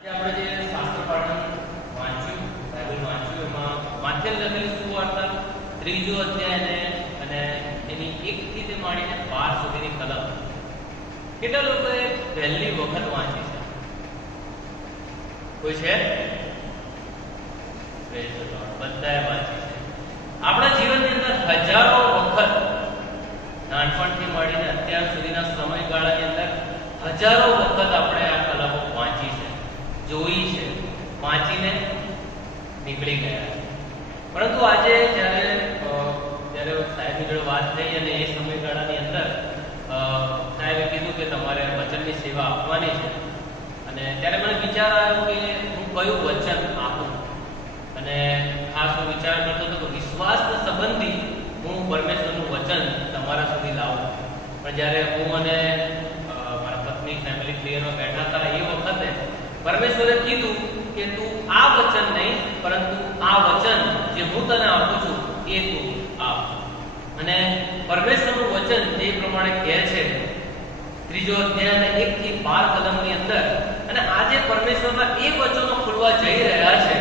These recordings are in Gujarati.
આપણે જે શાસ્ત્ર પાઠન વાંચ્યું, બાઇબલ વાંચ્યું, એમાં માથેલ લખેલી સુવાર્તા 3જો અધ્યાય અને એની 1 થી તે માંડીને 12 સુધીની કલમ કેટલા લોકોએ પહેલી વખત વાંચી છે? કોઈ છે? બધાએ વાંચી છે. આપણા જીવનની અંદર હજારો વખત નાનપણથી માંડીને અત્યાર સુધીના સમયગાળાની અંદર હજારો વખત આપણે આ કલમો વાંચી છે, જોઈ છે, વાંચીને નીકળી ગયા છે. પરંતુ આજે જ્યારે સાહેબની જોડે વાત થઈ અને એ સમયગાળાની અંદર સાહેબે કીધું કે તમારે વચનની સેવા આપવાની છે, અને ત્યારે મને વિચાર આવ્યો કે હું કયું વચન આપું. અને ખાસ હું વિચાર કરતો હતો કે વિશ્વાસ સંબંધી હું પરમેશ્વરનું વચન તમારા સુધી લાવું. પણ જ્યારે હું અને મારા પત્ની ફેમિલી પ્રેયરમાં બેઠા હતા એ વખતે પરમેશ્વરે કીધું કે તું આ વચન નહીં, પરંતુ આ વચન જે હું તને આપું છું એ તું આપ. અને પરમેશ્વરનું વચન જે પ્રમાણે કહે છે 3જો અધ્યાય 1 થી 12 કલમની અંદર, અને આજે પરમેશ્વરના એ વચનો ખુલવા જઈ રહ્યા છે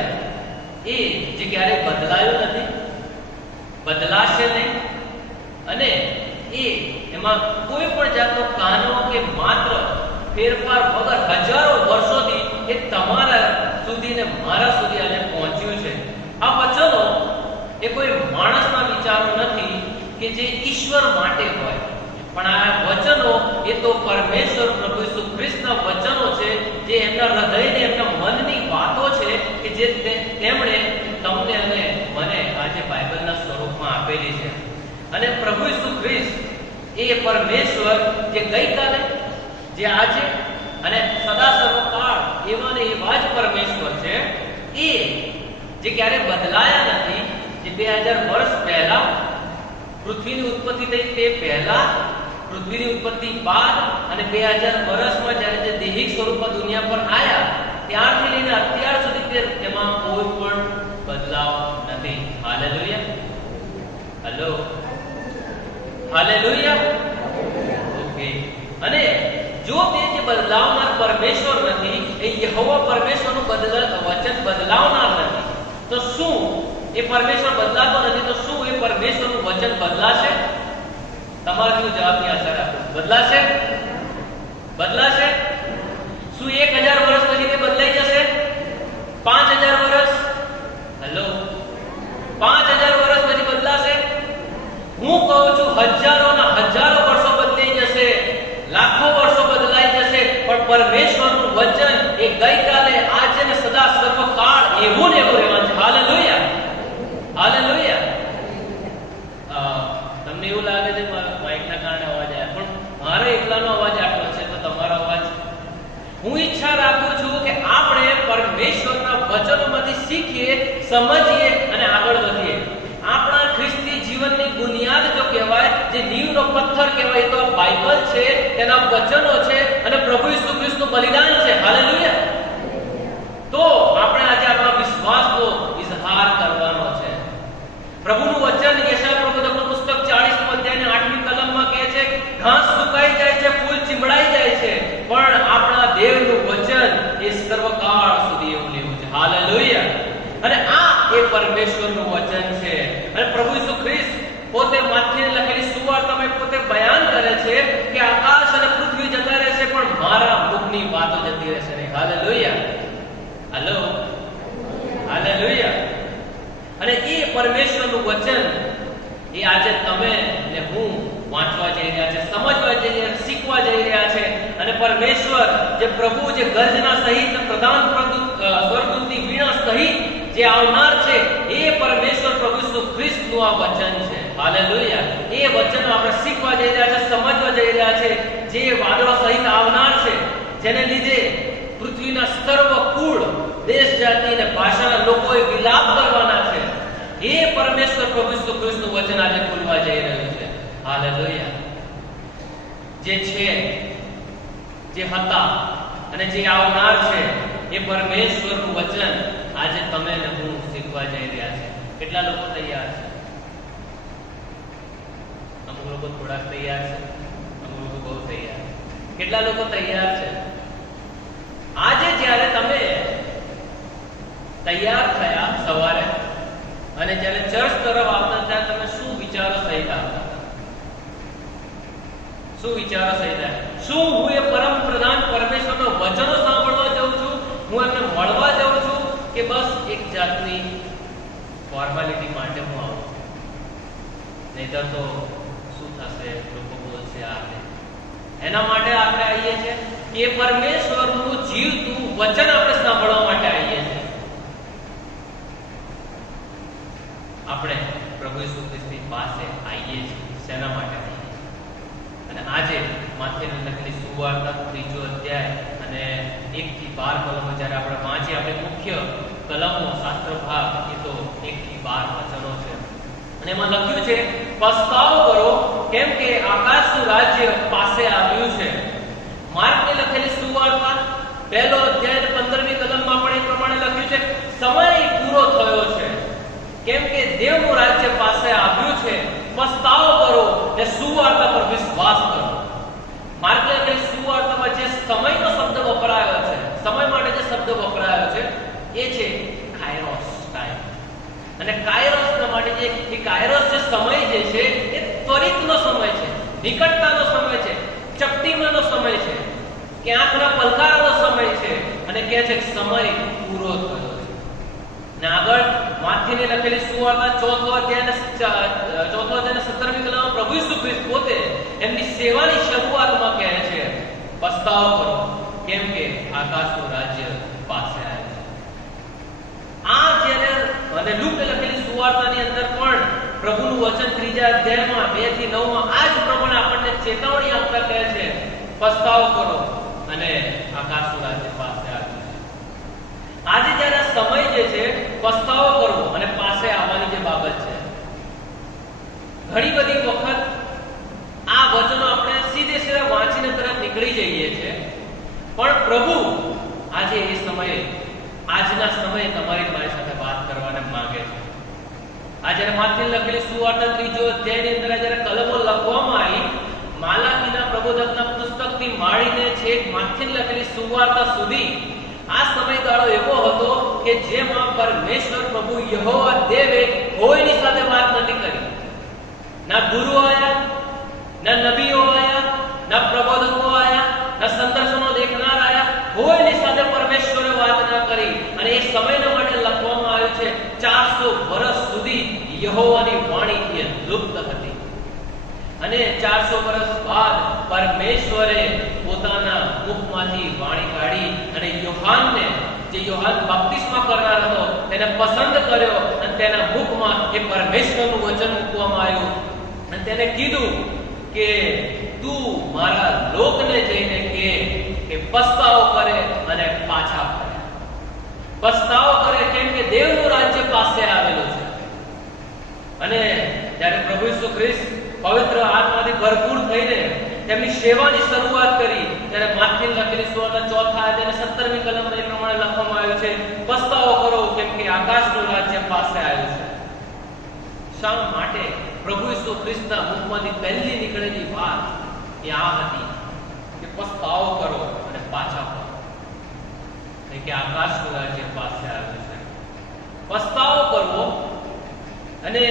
એ જે ક્યારેય બદલાયું નથી, બદલાશે નહીં, અને એમાં કોઈ પણ જાતનો કાનો કે માત્ર ફેરફાર વગર હજારો વર્ષોથી એ તમારા સુધી ને મારા સુધી આજે પહોંચ્યું છે. આ વચનો એ કોઈ માણસના વિચારો નથી કે જે ઈશ્વર માટે હોય, પણ આ વચનો એ તો પરમેશ્વર પ્રભુ ઈસુ ખ્રિસ્તના વચનો છે, જે એમના હૃદયને એમના મનની વાતો છે કે જે તેમણે તમને અને મને આજે બાઇબલના સ્વરૂપમાં આપેલી છે. અને પ્રભુ ઈસુ ખ્રિસ્ત એ પરમેશ્વર જે ગઈકાલે, જે આજે અને સદા સર્વકાળ એવા ને એવા જ પરમેશ્વર છે, એ જે ક્યારે બદલાયા નથી, જે 2000 વર્ષ પહેલા પૃથ્વીની ઉત્પત્તિ થઈ તે પહેલા, પૃથ્વીની ઉત્પત્તિ બાદ અને 2000 વર્ષમાં જ્યારે જે દૈહિક સ્વરૂપમાં દુનિયા પર આવ્યા ત્યારથી લઈને અત્યાર સુધી તેમાં કોઈ પણ બદલાવ નથી. Hallelujah, hello, hallelujah. ઓકે. અને જો તે જે બદલાવનાર પરમેશ્વર નથી, એ યહોવા પરમેશ્વરનું વચન બદલાવનાર નથી, તો શું એ પરમેશ્વર બદલાતો નથી, તો શું એ પરમેશ્વરનું વચન બદલાશે? તમારા જવાબની આશા રાખો. બદલાશે? બદલાશે? શું 1000 વર્ષ પછી તે બદલાઈ જશે? 5000 વર્ષ? હેલો, 5000 વર્ષ પછી બદલાશે? હું કહું છું હજારોના હજારો વર્ષો બદલાઈ જશે, લાખો વર્ષો બદલાઈ જશે, પણ પરમેશ્વરનું વચન એ ગઈકાલે, આજે ને સદા સર્વકાળ એવું ને એવું રહેવાનું છે. Hallelujah, hallelujah. તમને એવું લાગે છે માઇકના કારણે અવાજ આવ્યા, પણ મારો એકલાનો અવાજ આટલો છે, તો તમારો અવાજ. હું ઈચ્છા રાખું છું કે આપણે પરમેશ્વરના વચનોમાંથી શીખીએ, સમજીએ અને આગળ વધીએ. આપણા ખ્રિસ્તી જીવનની બુનિયાદ જો કહેવાય, જે નીવનો પથ્થર કહેવાય, તો આ બાઇબલ છે, તેના વચનો છે અને પ્રભુ ઈસુ ખ્રિસ્તનું બલિદાન છે. હાલેલુયા. તો આપણે આજે આપણા વિશ્વાસનો ઇઝહાર કરવાનો છે. પ્રભુનું વચન યશાયા પ્રવક્તાનું પુસ્તક 40મો અધ્યાયની 8મી કલમમાં કહે છે, ઘાસ સુકાઈ જાય છે, ફૂલ ચીમડાઈ જાય છે, પણ આપણા દેવનું વચન એ સર્વકાળ સુધી એવું લેવું છે. હાલેલુયા. અને આ એ પરમેશ્વરનું વચન છે. અને પ્રભુ ઈસુ ખ્રિસ્ત પોતે માથે લખેલી સુવાર્તામાં પોતે બયાન કરે છે કે આકાશ અને પૃથ્વી જતા રહેશે, પણ મારા મુખની વાતો જતી રહેશે નહીં. Hallelujah, hello, hallelujah. અને એ પરમેશ્વરનું વચન એ આજે તમે ને હું વાંચવા જઈ રહ્યા છે, સમજવા જઈ રહ્યા છે, શીખવા જઈ રહ્યા છે. અને પરમેશ્વર જે પ્રભુ જે ગર્જના સહિત પ્રધાન સ્વર્ગદૂતની વીણા સહિત જે આવનાર છે, એ પરમેશ્વર પ્રભુ ઈસુ ખ્રિસ્તનું આ વચન છે. હાલેલુયા. એ વચન આપણે શીખવા જઈ રહ્યા છે, સમજવા જઈ રહ્યા છે, જે વાદળો સહિત આવનાર છે, જેને લીધે પૃથ્વીના સર્વ કુળ, દેશ, જાતિ અને ભાષાના લોકોએ વિલાપ કરવાના છે. એ પરમેશ્વર પ્રભુ ઈસુ ખ્રિસ્તનું વચન આજે ખુલવા જઈ રહ્યું છે. હાલેલુયા. જે છે, જે હતા અને જે આવનાર છે, એ પરમેશ્વરનું વચન આજે તમે ને હું શીખવા જઈ રહ્યા છે. કેટલા લોકો તૈયાર છે? અમુક લોકો થોડાક તૈયાર છે, અમુક લોકો બહુ તૈયાર છે. કેટલા લોકો તૈયાર છે? આજે જ્યારે તમે તરફ આવતા ત્યારે તમે શું વિચારો સહિત આવતા? શું વિચારો સહિત? શું હું એ પરમ પ્રધાન પરમેશ્વરના વચનો સાંભળવા જાઉં છું, હું એમને મળવા જાઉં છું, કે બસ એક જાતની ફોર્માલિટી માટે હું આવું? નહીતર તો શું થશે? લોકો બોલશે આ તે. એના માટે આપણે આવીએ છીએ કે પરમેશ્વરનું જીવતું વચન આપણે સાંભળવા માટે આવીએ છીએ. આપણે પ્રભુ ઈસુ ખ્રિસ્તની પાસે આવીએ છીએ. શેના માટે આવીએ? અને આજે માથેની લખેલી સુવાર્તા 3 અધ્યાય અને 1 થી 12 કલમો જ્યારે આપણે વાંચીએ, આપણે મુખ્ય કલમો શાસ્ત્ર ભાગ એ તો 1 થી 12 વચનો છે. અને એમાં લખ્યું છે, પસ્તાવો કરો કેમ કે આકાશનું રાજ્ય પાસે આવ્યું છે. માર્કની લખેલી સુવાર્તા 1 અધ્યાય 15મી કલમમાં પણ એ પ્રમાણે લખ્યું છે, સમય પૂરો થયો છે કેમ કે દેવનું રાજ્ય પાસે આવ્યું છે. પસ્તાવો કરો ને સુવાર્તા પર વિશ્વાસ કરો. માર્કની લખેલી સુવાર્તામાં જે સમયનો શબ્દ વપરાયો છે, સમય માટે જે શબ્દ વપરાયો છે એ છે કાયરોસ, ટાઈમ. અને કાયરોસના માટે જે કાયરોસ જે સમય જે છે એ ત્વરિતનો સમય છે, નિકટતાનો સમય છે, ચપટીમાંનો સમય છે, કે આંખના પલકારાનો સમય છે, અને કહે છે કે સમય પૂરો થયો છે. ને આગળ માથેની લખેલી સુવાર્તા 4 અધ્યાય 17મી કલમમાં પ્રભુ ઈસુ ખ્રિસ્ત પોતે એમની સેવાની શરૂઆતમાં કહે છે, પસ્તાવો કરો કેમ કે આકાશનું રાજ્ય પાસે આવ્યું છે. આ જ્યારે અને લૂકને લખેલી સુવાર્તાની અંદર પણ પ્રભુનું વચન 3 અધ્યાયમાં 2 થી 9માં આ જ પ્રમાણે આપણને ચેતવણી આપતા કહે છે, પસ્તાવો કરો અને આકાશનું રાજ્ય પાસે આવ્યું છે. આજે જ્યારે સમય જે છે પસ્તાવો કરવો અને પાસે આવવાની જે બાબત છે, ઘણી બધી વખત આ વચનો આપણે સીધે સીધા વાંચીને તરત નીકળી જઈએ છીએ, પણ પ્રભુ આજે એ સમયે, આજના સમયે તમારી મારી સાથે વાત કરવાને માંગે છે. આ જ્યારે માથે લખેલી સુવાર્તા 3 અધ્યાયની અંદર જ્યારે કલમો લખવામાં આવી, માલાકીના પ્રબોધકના પુસ્તકથી માંડીને છેક માથે લખેલી સુવાર્તા સુધી આ સમયગાળો એવો હતો કે જેમાં પરમેશ્વર પ્રભુ યહોવા દેવે કોઈની સાથે વાત નથી કરી. ના ગુરુ આયા, ના નબીઓ આયા, ના પ્રબોધકો આયા, ના સંદર્શનો દેખનાર આયા, કોઈની સાથે પરમેશ્વરે વાત ન કરી. અને એ સમયના માટે લખવામાં આવ્યું છે 400 વર્ષ સુધી યહોવાની વાણી એ લુપ્ત હતી. અને 400 વર્ષ બાદ પરમેશ્વરે પોતાના મુખમાંથી વાણી કાઢી અને યોહાનને, જે યોહાન બપ્તિસ્મા કરનાર હતો, તેને પસંદ કર્યો અને તેના મુખમાં એ પરમેશ્વરનું વચન મૂકવામાં આવ્યું. અને તેને કીધું કે તું મારા લોકને જઈને કે પસ્તાવો કરે અને પાછા ફરે. પસ્તાવો કરે કેમ કે દેવનું રાજ્ય પાસે આવેલું છે. અને જ્યારે પ્રભુ ઈસુ ખ્રિસ્ત પવિત્ર આત્માથી ભરપૂર થઈને તેમની સેવાની શરૂઆત કરી, ત્યારે માથેની લખેલી સુવાર્તા 4 અધ્યાય 17મી કલમમાં એ પ્રમાણે લખવામાં આવ્યું છે, પસ્તાવો કરો કેમ કે આકાશનું રાજ્ય પાસે આવ્યું છે. શા માટે પ્રભુ ઈસુ ખ્રિસ્તના મુખમાંથી પહેલી નીકળેલી વાત એ આ હતી કે પસ્તાવો કરો અને પાછા ફરો, કે આકાશનું રાજ્ય પાસે આવ્યું છે. પસ્તાવો કરવો, અને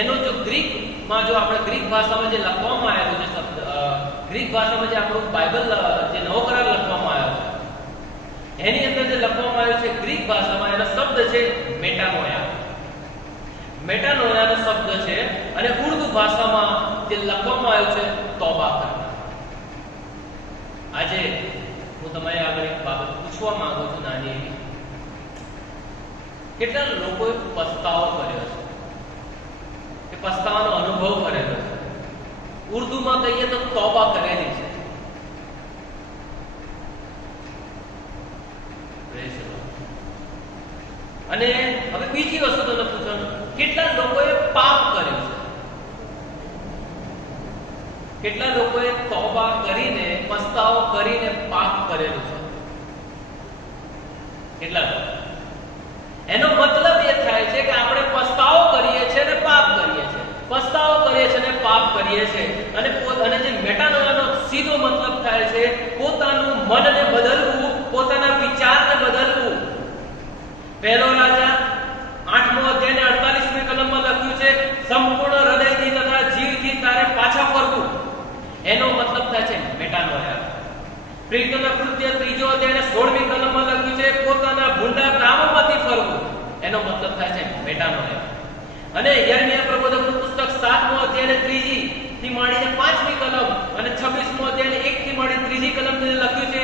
એનો જો ગ્રીકમાં, જો આપણે ગ્રીક ભાષામાં જે લખવામાં આવ્યું છે શબ્દ, ગ્રીક ભાષામાં જે આપણું બાઇબલ જે નવો કરાર લખવામાં આવ્યો છે, એની અંદર જે લખવામાં આવ્યું છે ગ્રીક ભાષામાં, એનો શબ્દ છે મેટાનોયા. મેટાનોયાનો શબ્દ છે. અને ઉર્દુ ભાષામાં જે લખવામાં આવ્યું છે તોબા કરનાર. આજે હું તમારી આગળ એક બાબત પૂછવા માંગુ છું, નાની એવી. કેટલા લોકોએ પસ્તાવો કર્યો છે, કે પસ્તાવાનો અનુભવ કરેલો છે? ઉર્દુમાં કહીએ તો તોબા કરેલી છે. અને હવે બીજી વસ્તુ તમને પૂછવાનું, કેટલા લોકોએ પાપ કર્યું છે? કેટલા લોકોએ તોબા કરીને, પસ્તાવો કરીને પાપ કરેલું છે? કેટલા લોકો? એનો મતલબ એ થાય છે કે આપણે પસ્તાવો કરીએ છીએ અને પાપ કરીએ છીએ, પસ્તાવો કરીએ છીએ અને પાપ કરીએ છીએ. અને જે મેટાનોયાનો સીધો મતલબ થાય છે પોતાનું મનને બદલવું, પોતાના વિચારને બદલવું. પહેલો રાજા 8મો અધ્યાય 48મી કલમમાં લખ્યું છે સંપૂર્ણ હૃદયથી તથા જીવથી તારે પાછા ફરવું, એનો મતલબ થાય છે મેટાનોયા. પ્રીતના કૃત્ય 3 અધ્યાય 16મી કલમમાં લખ્યું છે પોતાના ભૂંડા કામોમાંથી ફરવું, એનો મતલબ થાય છે મેટાનોયા. અને યર્મિયા પ્રબોધકનું પુસ્તક 7મો અધ્યાય 3 થી માંડીને 5મી કલમ અને 26મો અધ્યાય 1 થી માંડી 3જી કલમ ને લખ્યું છે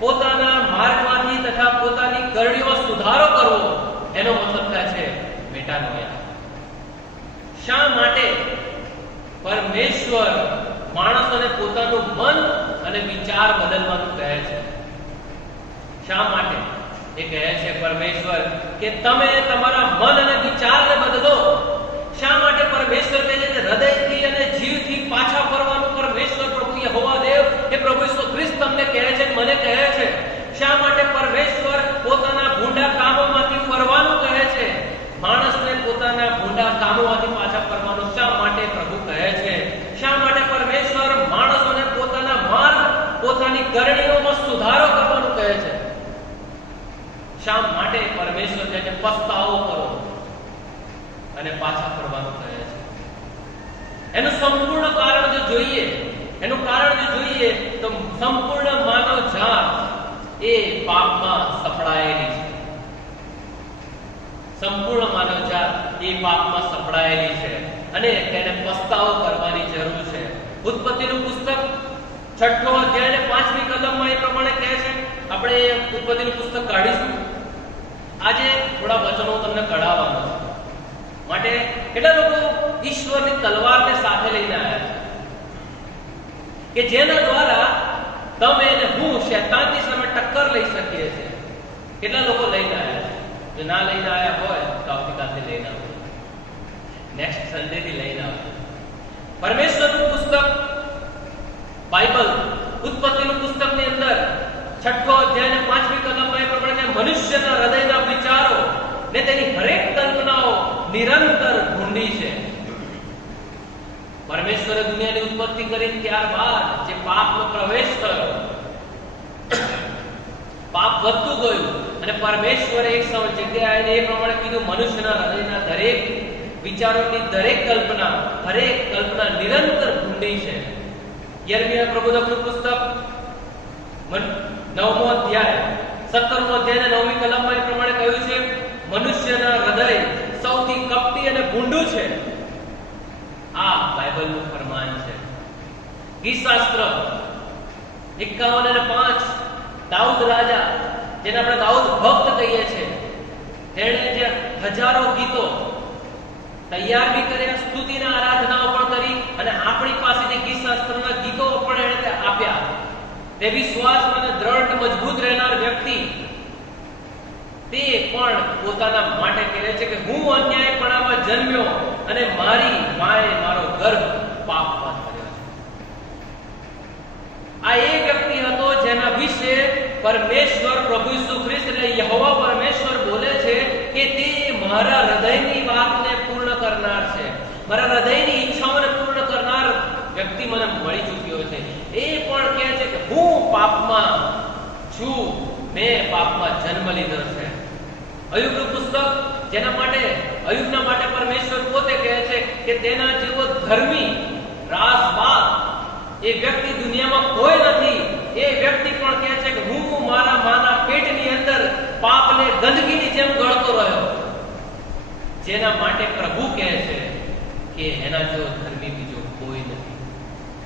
પોતાના માર્ગમાંથી તથા પોતાની કરણીઓ સુધારો કરવો, એનો મતલબ થાય છે મેટાનોયા. શા માટે પરમેશ્વર માણસોને પોતાનું મન અને વિચાર બદલવાનું કહે છે? શા માટે એ કહે છે પરમેશ્વર કે તમે તમારા મન અને વિચારને બદલો? શા માટે પરમેશ્વર કહે છે હૃદયથી અને જીવથી પાછા ફરવાનું? પરમેશ્વર પ્રભુ યહોવા દેવ એ પ્રભુ ઈસુ ખ્રિસ્ત તમને કહે છે, મને કહે છે. શા માટે પરમેશ્વર પોતાના ભૂંડા કામોમાંથી ફરવાનું કહે છે? માણસને પોતાના ભૂંડા કામોમાંથી પાછા ફરવાનું શા માટે પ્રભુ કહે છે? શા માટે પરમેશ્વર માણસોને પોતાના માર્ગ, પોતાની કરણીઓમાં સુધારો કરવાનું કહે છે? શા માટે પરમેશ્વર કહે છે પસ્તાવો કરો અને પાછા ફરવાનું કહે છે? એનું સંપૂર્ણ કારણ જો જોઈએ, એનું કારણ જો જોઈએ તો સંપૂર્ણ માનવ જાત એ પાપમાં સપડાયેલી છે. સંપૂર્ણ માનવ જાત એ પાપમાં સપડાયેલી છે અને તેને પસ્તાવો કરવાની જરૂર છે. ઉત્પત્તિનું પુસ્તક 6ઠો અધ્યાય 5મી કલમમાં એ પ્રમાણે કહે છે. આપણે ઉત્પત્તિનું પુસ્તક કાઢીશું. આજે થોડા વચનો તમને કઢાવવાનો છે. માટે કેટલા લોકો ઈશ્વરની તલવારને સાથે લઈને આવ્યા છે કે જેના દ્વારા તમે અને હું શૈતાનની સામે ટક્કર લઈ શકીએ છીએ? કેટલા લોકો લઈને આવ્યા છે? જો ના લઈને આવ્યા હોય તો આવતીકાલથી લઈને આવજો, નેક્સ્ટ સન્ડે થી લઈને આવજો. પરમેશ્વરનું પુસ્તક બાઇબલ ઉત્પત્તિનું પુસ્તકની અંદર 6ઠો અધ્યાય 5મી કલમમાં એ પ્રમાણે મનુષ્યના હૃદયના વિચારો ને તેની હરેક કલ્પનાઓ નિરંતર ઢૂંઢી છે. પરમેશ્વરે દુનિયાની ઉત્પત્તિ કરી ત્યારબાદ જે પાપનો પ્રવેશ થયો, પાપ વધતું ગયું અને પરમેશ્વરે એક જગ્યાએ એ પ્રમાણે કીધું મનુષ્યના હૃદયના દરેક વિચારોની દરેક કલ્પના, હરેક કલ્પના નિરંતર ઢૂંઢી છે. યર્મિયા પ્રબોધકનું પુસ્તક 9મો અધ્યાય 17મો અધ્યાય 9મી કલમમાં એ પ્રમાણે કહ્યું છે મનુષ્યના હૃદય સૌથી કપટી અને ભૂંડું છે. આ બાઇબલનું ફરમાન છે. ગીતશાસ્ત્ર 51 અને 5 દાઉદ રાજા, જેને આપણે દાઉદ ભક્ત કહીએ છીએ, તેણે જે હજારો ગીતો તૈયાર બી કર્યા, સ્તુતિના આરાધનાઓ પણ કરી અને આપણી પાસે જે ગીતશાસ્ત્રના ગીતો પણ એણે આપ્યા. તે વિશ્વાસમાં અને દ્રઢ મજબૂત રહેનાર વ્યક્તિ તે પણ પોતાના માટે કહે છે કે હું અન્યાયપણામાં જન્મ્યો અને મારી માએ મારો ગર્ભ પાપમાં કર્યો છે. આ એ વ્યક્તિ હતો જેના વિશે પરમેશ્વર પ્રભુ ઈસુ ખ્રિસ્ત એટલે યહોવા પરમેશ્વર બોલે છે કે તે મારા હૃદયની વાતને પૂર્ણ કરનાર છે, મારા હૃદયની ઈચ્છાઓને પૂર્ણ કરનાર વ્યક્તિ મને મળી ચૂક્યો છે. એ પણ કહે છે કે હું પાપમાં છું, મેં પાપમાં જન્મ લીધો છે. અયુબનું પુસ્તક, જેના માટે અયુબના માટે પરમેશ્વર પોતે કહે છે કે તેના જેવો ધર્મી રાસબાગ એ વ્યક્તિ દુનિયામાં કોઈ નથી. એ વ્યક્તિ પણ કહે છે કે હું મારા માના પેટની અંદર પાપને ગંદકીની જેમ ગળતો રહ્યો. જેના માટે પ્રભુ કહે છે કે એના જેવો ધર્મી બીજો કોઈ નથી.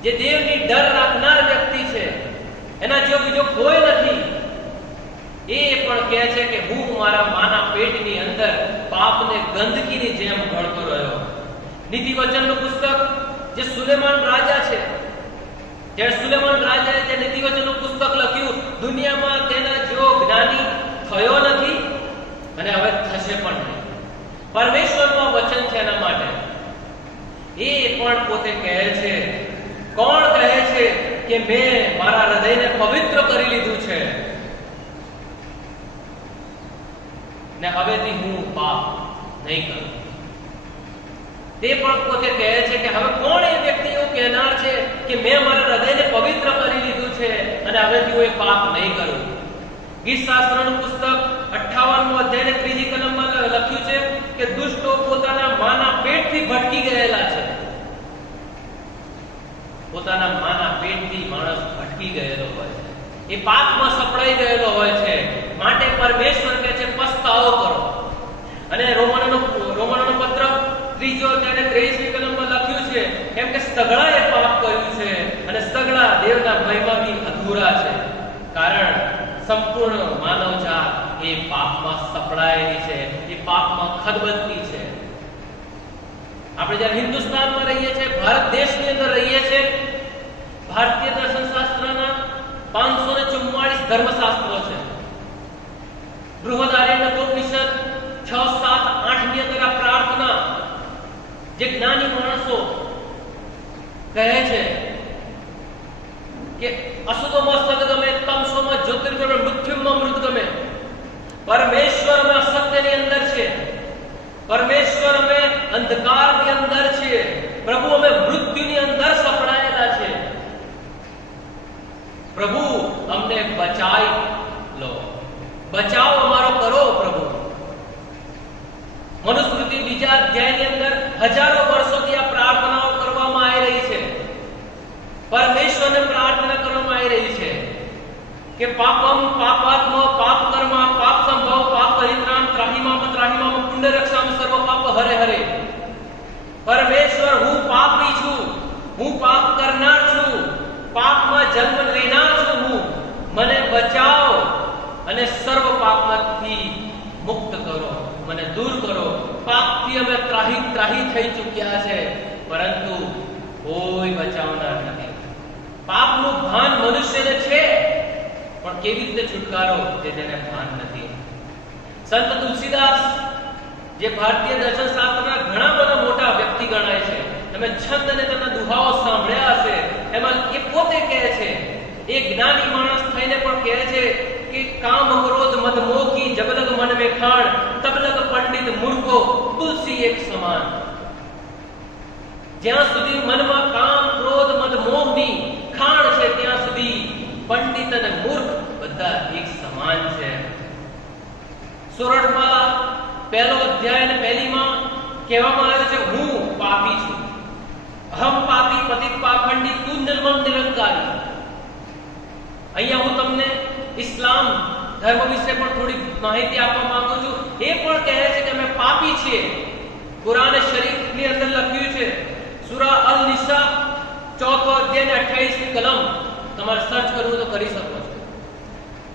જે દેવની ડર રાખનાર વ્યક્તિ છે, એના જેવો બીજો કોઈ નથી. એ પણ કહે છે કે હું મારા માના પેટની અંદર પાપને ગંદકીની જેમ ગળતો રહ્યો. નીતિવચનનું પુસ્તક, જે સુલેમાન રાજા છે, જ્યારે સુલેમાન રાજાએ જે નીતિવચનનું પુસ્તક લખ્યું, દુનિયામાં તેના જેવો જ્ઞાની થયો નથી અને હવે થશે પણ નહીં. પરમેશ્વરનું વચન છે એના માટે. એ પણ પોતે કહે છે, કોણ કહે છે કે મેં મારા હૃદયને પવિત્ર કરી લીધું છે ને હવેથી હું પાપ નહીં કરું? તે પણ પોતે કહે છે કે હવે કોણ એ વ્યક્તિ એવું કહેનાર છે કે મેં મારા હૃદયને પવિત્ર કરી લીધું છે અને હવેથી હું એ પાપ નહીં કરું? ગીતશાસ્ત્રનું પુસ્તક 58મો અધ્યાય 3જી કલમમાં લખ્યું છે કે દુષ્ટો પોતાના માના પેટથી ભટકી ગયા ભટકી ગયેલો હોય છે, એ પાપમાં સપડાઈ ગયેલો હોય છે. માટે પરમેશ્વર કહે છે પસ્તાવો કરો. અને રોમનોનો પત્ર 3 અધ્યાય 23મી કલમમાં લખ્યું છે કેમ કે સગળાએ પાપ કર્યું છે અને સગળા દેવના મહિમાથી અધૂરા છે. કારણ સંપૂર્ણ માનવજાત એ પાપમાં સપડાયેલી છે, એ પાપમાં ખદબદતી છે. આપણે જ્યારે હિન્દુસ્તાનમાં રહીએ છીએ, ભારત દેશની અંદર રહીએ છીએ, ભારતીય દર્શનશાસ્ત્રના 544 ધર્મશાસ્ત્રો છે. બૃહદારણ્યકોપનિષદ 6, 7, 8 ની અંદર આ પ્રાર્થના જે જ્ઞાની માણસો કહે છે કે અસુતોમાં સદગમે, તમસોમાં જ્યોતિર્ગમે, મૃત્યુમાં મૃતગમે. પરમેશ્વર અમે અસત્યની અંદર છે, પરમેશ્વર અમે અંધકારની અંદર છે, પ્રભુ અમે મૃત્યુની અંદર સપડાયેલા છે. પ્રભુ અમને બચાઈ લો, બચાવ અમારો કરો પ્રભુ. મનુસ્મૃતિ 2 અધ્યાયની અંદર હજારો વર્ષોથી આ પ્રાર્થનાઓ કરવામાં આવી રહી છે. પરમેશ્વરને પ્રાર્થના કરવામાં આવી રહી છે કે પાપમ પાપાત્મ પાપ કર્મ પાપ સંભવ પાપ પરિત્રાણ ત્રાહિમામ પુણ્ય રક્ષામ સર્વ પાપ હરે હરે. પરમેશ્વર હું પાપી છું, હું પાપ કરનાર છું, પાપમાં જન્મ લેનાર છું હું, મને બચાવો અને સર્વ પાપમાંથી મુક્ત કરો, મને દૂર કરો. પાપથી અમે ત્રાહી થઈ ચૂક્યા છે, પરંતુ કોઈ બચાવનાર નથી. પાપનું ભાન મનુષ્યને છે, પણ કેવી રીતે છુટકારો તે તેને ભાન નથી. સંત તુલસીદાસ જે ભારતીય દર્શનશાસ્ત્રના ઘણા બધા મોટા વ્યક્તિ ગણાય છે, તમે છંદ અને તેમના દુહાઓ સાંભળ્યા હશે, એમાં એ પોતે કહે છે, એ જ્ઞાની માણસ થઈને પણ કહે છે कि काम क्रोध मद मोह की जबलग मन में खाण, तबलग पंडित मूर्खो तुलसी एक समान. જ્યાં સુધી મનમાં કામ ક્રોધ મદ મોહની ખાણ છે ત્યાં સુધી પંડિત અને મૂર્ખ બધા એક સમાન છે. સોરઠમાલા 1 અધ્યાય અને 1માં કહેવામાં આવે છે હું પાપી છું, અહમ પાપી પતિત પાખંડી તું નિર્મમ નિરંકારી. અહીંયા હું તમને ઇસ્લામ ધર્મ વિશે પણ થોડી માહિતી આપવા માંગુ છું. એ પણ કહે છે કે અમે પાપી છીએ. કુરાન શરીફની અંદર લખ્યું છે, સૂરા અલ નિસા 4 અધ્યાય 28મી કલમ, તમારે સર્ચ કરવું તો કરી શકો છો.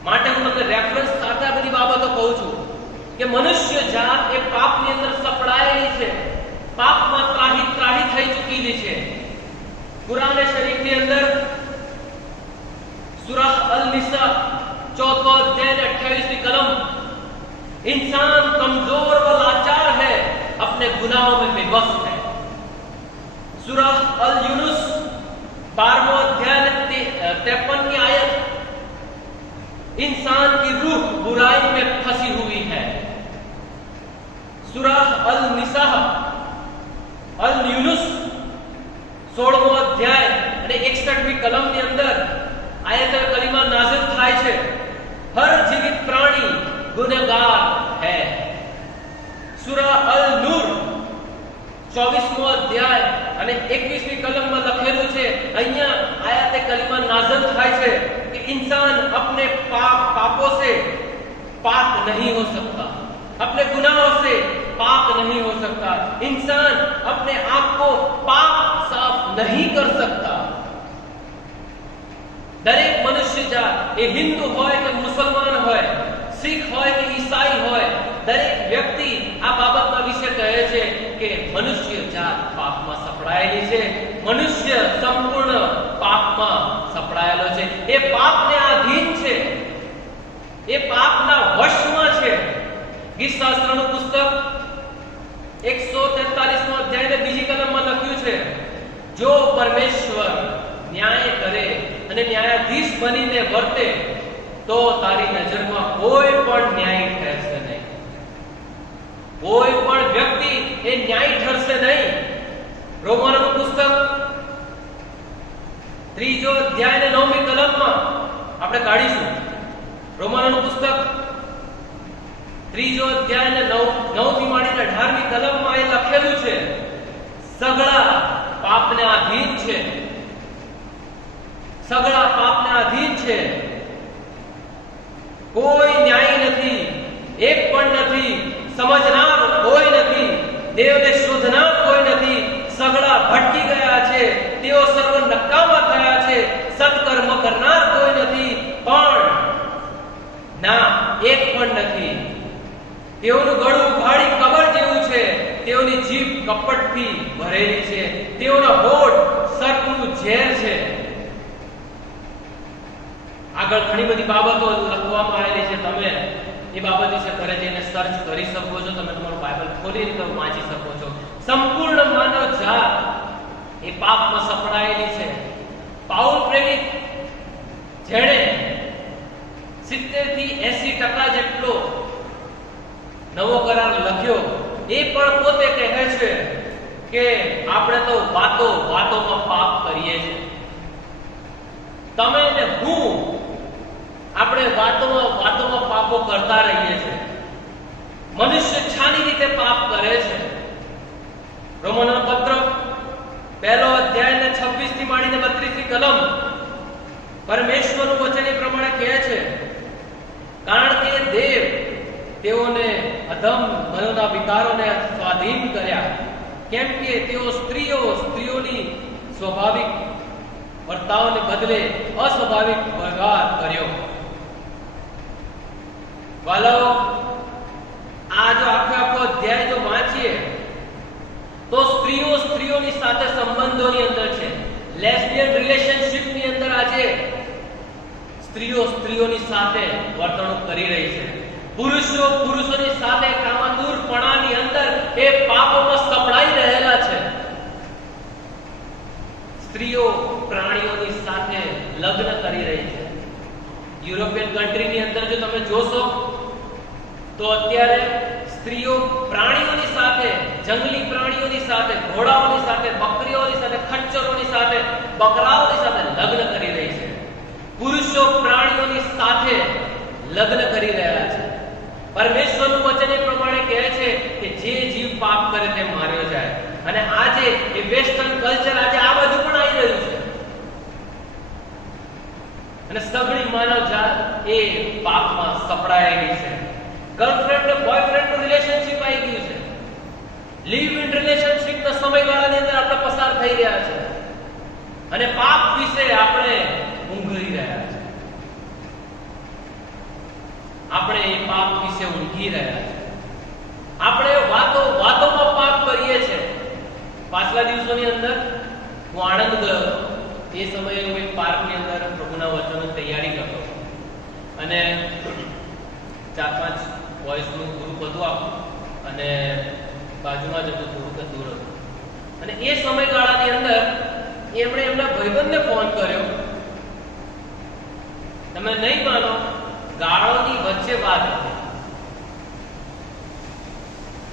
માટે હું તમને રેફરન્સ સાથે આ બધી બાબતો કહું છું કે મનુષ્ય જાત એ પાપની અંદર સપડાયેલી છે, પાપમાં ત્રાહી થઈ ચૂકેલી છે. કુરાન શરીફની અંદર सूरा अल निसा 4 अध्याय 28वीं कलम, इंसान कमजोर व लाचार है, अपने गुनाहों में बेबस है. सूरा अल यूनुस 12वां अध्याय 53वीं आयत, इंसान की रूह बुराई में फंसी हुई है. सूरा अल निसा अल यूनुस 16वां अध्याय અને 61મી કલમની અંદર आयत कलीमा नाजिल થાય છે, हर जीवित प्राणी गुनहगार है. सूरा अल नूर 24वां अध्याय અને 21મી કલમમાં લખેલું છે, અહીંયા આયત કલીमा नाजिल થાય છે कि इंसान अपने पापों से पाक नहीं हो सकता, अपने गुनाहों से पाक नहीं हो सकता. इंसान अपने आप को पाप साफ नहीं कर सकता. દરેક મનુષ્ય જાત, એ હિન્દુ હોય કે મુસલમાન હોય, શીખ હોય કે ઈસાઈ હોય, દરેક વ્યક્તિ આ બાબતના વિશે કહે છે કે મનુષ્ય જાત પાપમાં સપડાયેલી છે, મનુષ્ય સંપૂર્ણ પાપમાં સપડાયેલો છે, એ પાપને આધીન છે, એ પાપના વશમાં છે. ગીતશાસ્ત્રનું પુસ્તક 143મો અધ્યાય ને 2જી કલમમાં લખ્યું છે, જો પરમેશ્વર ન્યાય કરે અને ન્યાયાધીશ બનીને વર્તે તો તારી નજરમાં કોઈ પણ ન્યાય ઠરશે નહીં, કોઈ પણ વ્યક્તિ એ ન્યાય ઠરશે નહીં. રોમનોનું પુસ્તક 3 અધ્યાય ને 9મી કલમમાં આપણે કાઢીશું. રોમનોનું પુસ્તક 3 અધ્યાય ને 9 થી માંડીને 18મી કલમમાં એ લખેલું છે, સગળા પાપને આધીન છે, સગળા પાપને આધીન છે. કોઈ ન્યાયી નથી, એક પણ નથી, સમજનાર કોઈ નથી, દેવને શોધનાર કોઈ નથી. સગળા ભટકી ગયા છે, તેઓ સર્વ નકામા થયા છે. સત્કર્મ કરનાર કોઈ નથી, પણ ના એક પણ નથી. તેઓનું ગળું ભાડી કબર જેવું છે, તેઓની જીભ કપટથી ભરેલી છે, તેઓના હોઠ સર્પનું ઝેર છે. આગળ ઘણી બધી બાબતો લખવામાં આવેલી છે. તમે એ બાબત વિશે ઘરે જઈને સર્ચ કરી શકો છો. તમે તમારું બાઇબલ ખોલીને વાંચી શકો છો. સંપૂર્ણ માનવ જાત એ પાપમાં સપડાયેલી છે. પાઉલ પ્રેરિત જેણે 70 થી 80% જેટલો નવો કરાર લખ્યો, એ પણ પોતે કહે છે કે આપણે તો વાતોમાં પાપ કરીએ છીએ. તમે ને હું આપણે વાતોમાં પાપો કરતા રહીએ છીએ. મનુષ્ય છાની રીતે પાપ કરે છે. રોમનોનો પત્ર 1લો અધ્યાય ને 26 થી માંડીને 32 ની કલમ પરમેશ્વરનું વચન એ પ્રમાણે કહે છે, કારણ કે દેવ તેઓને અધમ મનોના વિકારોને સ્વાધીન કર્યા, કેમ કે તેઓ સ્ત્રીઓની સ્વાભાવિક વર્તાવને બદલે અસ્વાભાવિક વ્યવહાર કર્યો. વાલાઓ, આ જો આખો અધ્યાય જો વાંચીએ તો સ્ત્રીઓની સાથે સંબંધોની અંદર છે. લેસ્બિયન રિલેશનશિપ ની અંદર આજે સ્ત્રીઓની સાથે વર્તણૂક કરી રહી છે. પુરુષોની સાથે કામાતુરપણાની અંદર એ પાપોમાં સપડાઈ રહેલા છે. સ્ત્રીઓ પ્રાણીઓની સાથે લગ્ન કરી રહી છે. યુરોપિયન કન્ટ્રીની અંદર જો તમે જોશો તો અત્યારે સ્ત્રીઓ પ્રાણીઓની સાથે, જંગલી પ્રાણીઓની સાથે, ઘોડાઓની સાથે, બકરીઓની સાથે, ખચ્ચરોની સાથે, બકરાઓની સાથે લગ્ન કરી રહી છે. પુરુષો પ્રાણીઓની સાથે લગ્ન કરી રહ્યા છે. પરમેશ્વરનું વચન એ પ્રમાણે કહે છે કે જે જીવ પાપ કરે તે માર્યો જાય. અને આજે એ વેસ્ટર્ન કલ્ચર આજે આ બાજુ પણ આવી રહ્યું છે. અને સગળી માનવ જાત એ પાપમાં સપડાયેલી છે. ગર્લફ્રેન્ડ અને બોયફ્રેન્ડ નું રિલેશનશિપ આવી ગયું છે. લિવ ઇન રિલેશનશિપ ના સમયગાળાની અંદર આપણે પસાર થઈ રહ્યા છે અને પાપ વિશે આપણે ઊંઘી રહ્યા છે. આપણે એ પાપ વિશે ઊંઘી રહ્યા છે. આપણે વાતોમાં પાપ કરીએ છીએ. પાછલા દિવસોની અંદર હું આણંદ ગયો. એ સમયે હું એક પાર્કની અંદર પ્રભુના વચનની તૈયારી કરતો હતો અને 4-5 બોયઝનું ગ્રુપ હતું આખું અને બાજુમાં જ હતું, થોડુંક દૂર હતું. અને એ સમયગાળાની અંદર એમણે એમના ભાઈબંધને ફોન કર્યો. તમે નહીં માનો, ગાળોની વચ્ચે વાત હતી.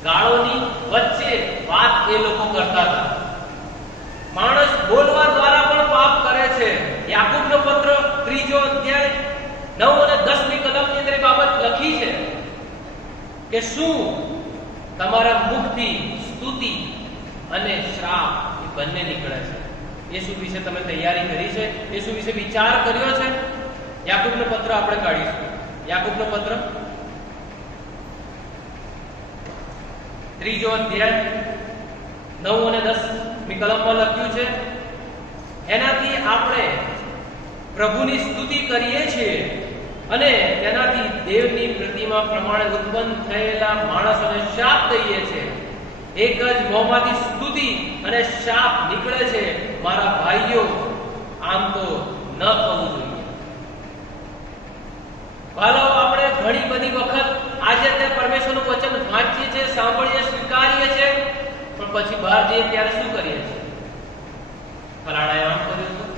ગાળોની વચ્ચે વાત એ લોકો કરતા હતા. માણસ બોલવા દ્વારા પણ પાપ કરે છે. યાકૂબનો પત્ર 3જો અધ્યાય 9 અને 10ની કલમની અંદર બાબત લખી છે કે શું તમારા મુખથી સ્તુતિ અને શ્રાપ એ બંને નીકળે છે. એ શું વિશે તમે તૈયારી કરી છે? એ શું વિશે વિચાર કર્યો છે? યાકૂબનો પત્ર આપણે કાઢીશું. યાકૂબનો પત્ર 3જો અધ્યાય 9 અને 10ની કલમમાં લખ્યું છે, એનાથી આપણે પ્રભુની સ્તુતિ કરીએ છીએ અને તેનાથી દેવની પ્રતિમા પ્રમાણે ઉત્પન્ન થયેલા માણસોને શાપ દઈએ છીએ. એક જ મોંમાંથી સ્તુતિ અને શાપ નીકળે છે. મારા ભાઈઓ, આમ તો ન થવું જોઈએ. ભાલો, આપણે ઘણી બધી વખત આજે તે પરમેશ્વરનું વચન વાંચીએ છીએ, સાંભળીએ, સ્વીકારીએ છીએ, પણ પછી બહાર જઈએ ત્યારે શું કરીએ છીએ? ફલાણાએ આમ કર્યું હતું,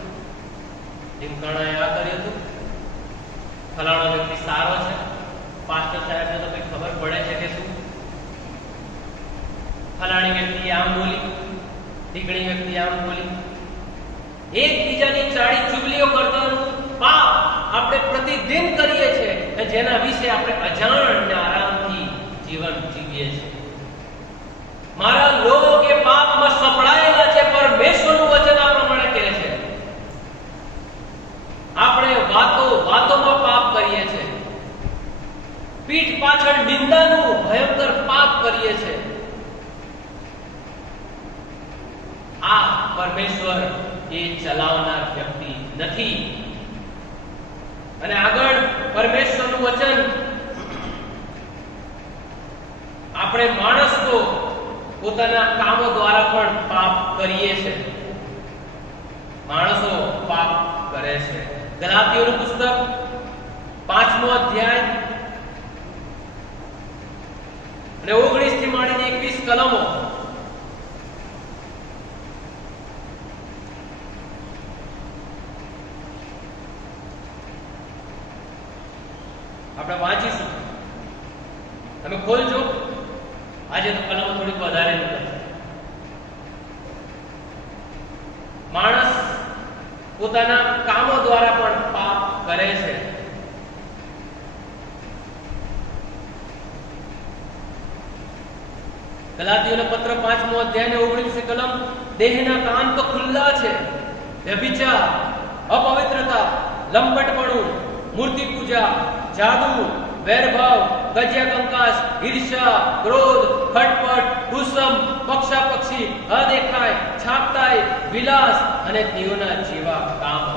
ઢીમકાણાએ આ કર્યું હતું, ફલાણો વ્યક્તિ સારો છે, પાસ્ટર સાહેબને તો કંઈ ખબર પડે છે કે શું? ફલાણી વ્યક્તિ આમ બોલી, ઢીકણી વ્યક્તિ આમ બોલી. એકબીજાની ચાળી ચુગલીઓ કરવાનું પાપ આપણે પ્રતિદિન કરીએ છીએ, જેના વિશે આપણે અજાણ અને આરામથી જીવન જીવીએ છીએ. મારા લોકો કે પાપમાં સપડાયેલા છે. પરમેશ્વરનું વચન આ પ્રમાણે કહે છે. પીઠ પાછળ નિંદાનું ભયંકર પાપ કરીએ છીએ, આ પરમેશ્વર એ ચલાવનાર વ્યક્તિ નથી. અને આગળ પરમેશ્વરનું વચન, આપણે માણસ તો પોતાના કામો દ્વારા પણ પાપ કરીએ છે. માણસો પાપ કરે છે. ગલાતીઓનું પુસ્તક 5મો અધ્યાય અને 19 થી માંડીને 21 કલમો. આપણે વાંચીશું, તમે ખોલજો. આજે તો કલમો થોડીક વધારે નીકળશે. માણસ પોતાના કામો દ્વારા પણ પાપ કરે છે. ગલાતીઓનો પત્ર 5મો અધ્યાય 19 કલમ, દેહના કામ તો ખુલ્લા છે, વ્યભિચાર, અપવિત્રતા, લંપટપણું, મૂર્તિ પૂજા, જાદુ, વેરભાવ, કજિયા કંકાસ, ઈર્ષ્યા, ક્રોધ, ખટપટ, કુસમ, પક્ષાપક્ષી, અદેખાય, છાપતાઈ, વિલાસ અને તેઓના જેવા કામો.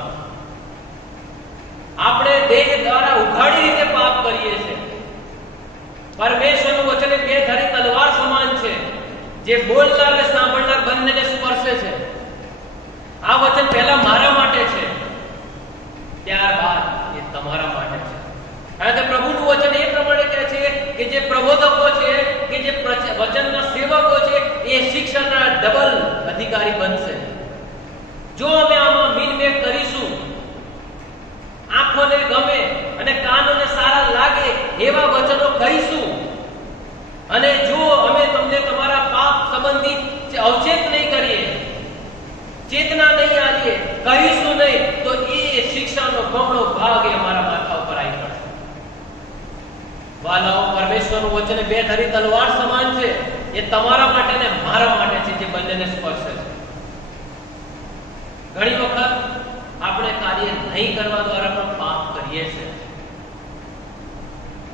આપણે દેહ દ્વારા ઉઘાડી રીતે પાપ કરીએ છીએ. પરમેશ્વરનું વચન એ બે ધારી તલવાર સમાન છે, જે બોલનાર અને સાંભળનાર બંનેને સ્પર્શે છે. આ વચન પહેલા મારા માટે છે, ત્યારબાદ એ તમારા માટે છે. કારણ કે પ્રભુનું વચન એ પ્રમાણે કહે છે કે જે પ્રબોધકો છે, કે જે વચનના સેવકો છે, એ શિક્ષણના ડબલ અધિકારી બનશે. જો અમે આમાં મીનમેક કરીશું, આંખોને ગમે અને કાનોને સારા લાગે એવા વચનો કહીશું, અને જો અમે તમને તમારા પાપ સંબંધી અવચેત નહીં કરીએ, ચેતના નહીં આલીએ, કહીશું નહીં, તો એ શિક્ષાનો બમણો ભાગ એ અમારા માથા ઉપર આવી પડશે. વાલાઓ, પરમેશ્વરનું વચન બે ધારી તલવાર સમાન છે. એ તમારા માટે ને મારા માટે છે, જે બંનેને સ્પર્શે છે. ઘણી વખત આપણે કાર્ય નહીં કરવા દ્વારા પણ પાપ કરીએ છીએ.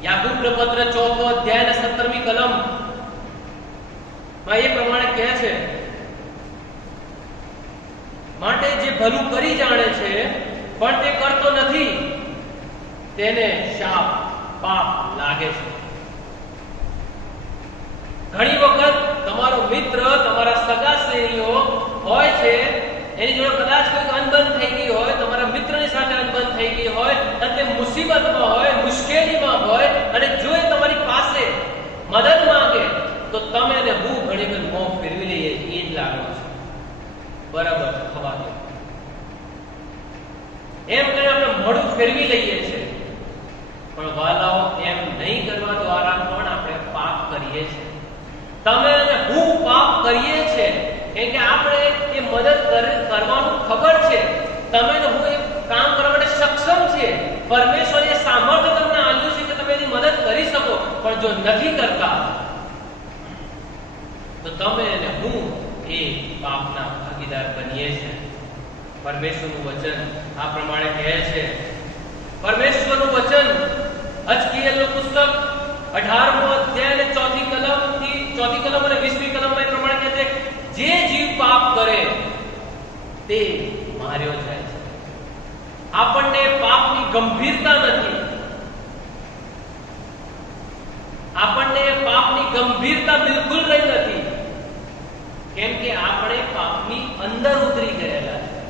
યાકૂબનો પત્ર 4થો અધ્યાય અને 17મી કલમ માં એ પ્રમાણે કહે છે, માટે જે ભલું કરી જાણે છે પણ તે કરતો નથી, તેને શાપ, પાપ લાગે છે. ઘણી વખત તમારો મિત્ર, તમારા સગા શ્રેણીઓ હોય છે, એની જોડે કદાચ કોઈ અનબન થઈ ગઈ હોય, તમારા મિત્રની સાથે અનબન થઈ ગઈ હોય, અને તે મુસીબતમાં હોય, મુશ્કેલીમાં હોય, અને જો એ તમારી પાસે મદદ માંગે તો તમે અને હું ઘણી વખત મોં ફેરવી લઈએ. એ જ લાગો છે, બરાબર થવા દો એમ કરીને આપણે મોઢું ફેરવી લઈએ છીએ. પણ વાલાઓ, એમ નહીં કરવા દ્વારા પણ આપણે પાપ કરીએ છીએ. તમે અને હું પાપ કરીએ છીએ, કેમ કે આપણે એ મદદ કરવાનું ખબર છે. તમે ને હું એ કામ કરવા માટે સક્ષમ છે. પરમેશ્વરે સામર્થ્ય તમને આપ્યું છે કે તમે એની મદદ કરી શકો. પણ જો નથી કરતા તો તમે અને હું એ પાપના ભાગીદાર બનીએ છીએ. પરમેશ્વરનું વચન આ પ્રમાણે કહે છે. પરમેશ્વરનું વચન હજકીએલનું પુસ્તક 18મો અધ્યાય અને 4મી કલમ અને 20મી કલમમાં એ પ્રમાણે કહે છે, જે જીવ પાપ કરે તે માર્યો જાય છે. આપણને પાપની ગંભીરતા નથી. આપણને પાપની ગંભીરતા બિલકુલ રહી નથી, કેમ કે આપણે પાપની અંદર ઉતરી ગયેલા છે.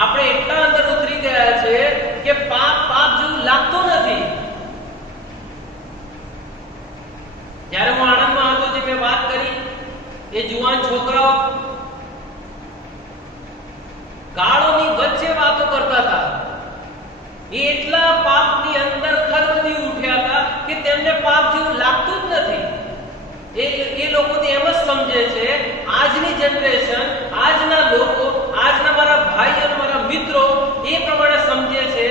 આપણે એટલા અંદર ઉતરી ગયા છે કે પાપ જેવું લાગતું નથી. જ્યારે હું આણંદમાં હતો, જે મેં વાત કરી, એ જુવાન છોકરાઓ ગાળોની વચ્ચે વાતો કરતા હતા. એ એટલા પાપની અંદર ખરબદી ઉઠ્યા હતા કે તેમને પાપ જેવું લાગતું જ નથી. એ લોકો એમ જ સમજે છે, આજની જનરેશન, આજના લોકો, આજના મારા ભાઈ અને મારા મિત્રો એ પ્રમાણે સમજે છે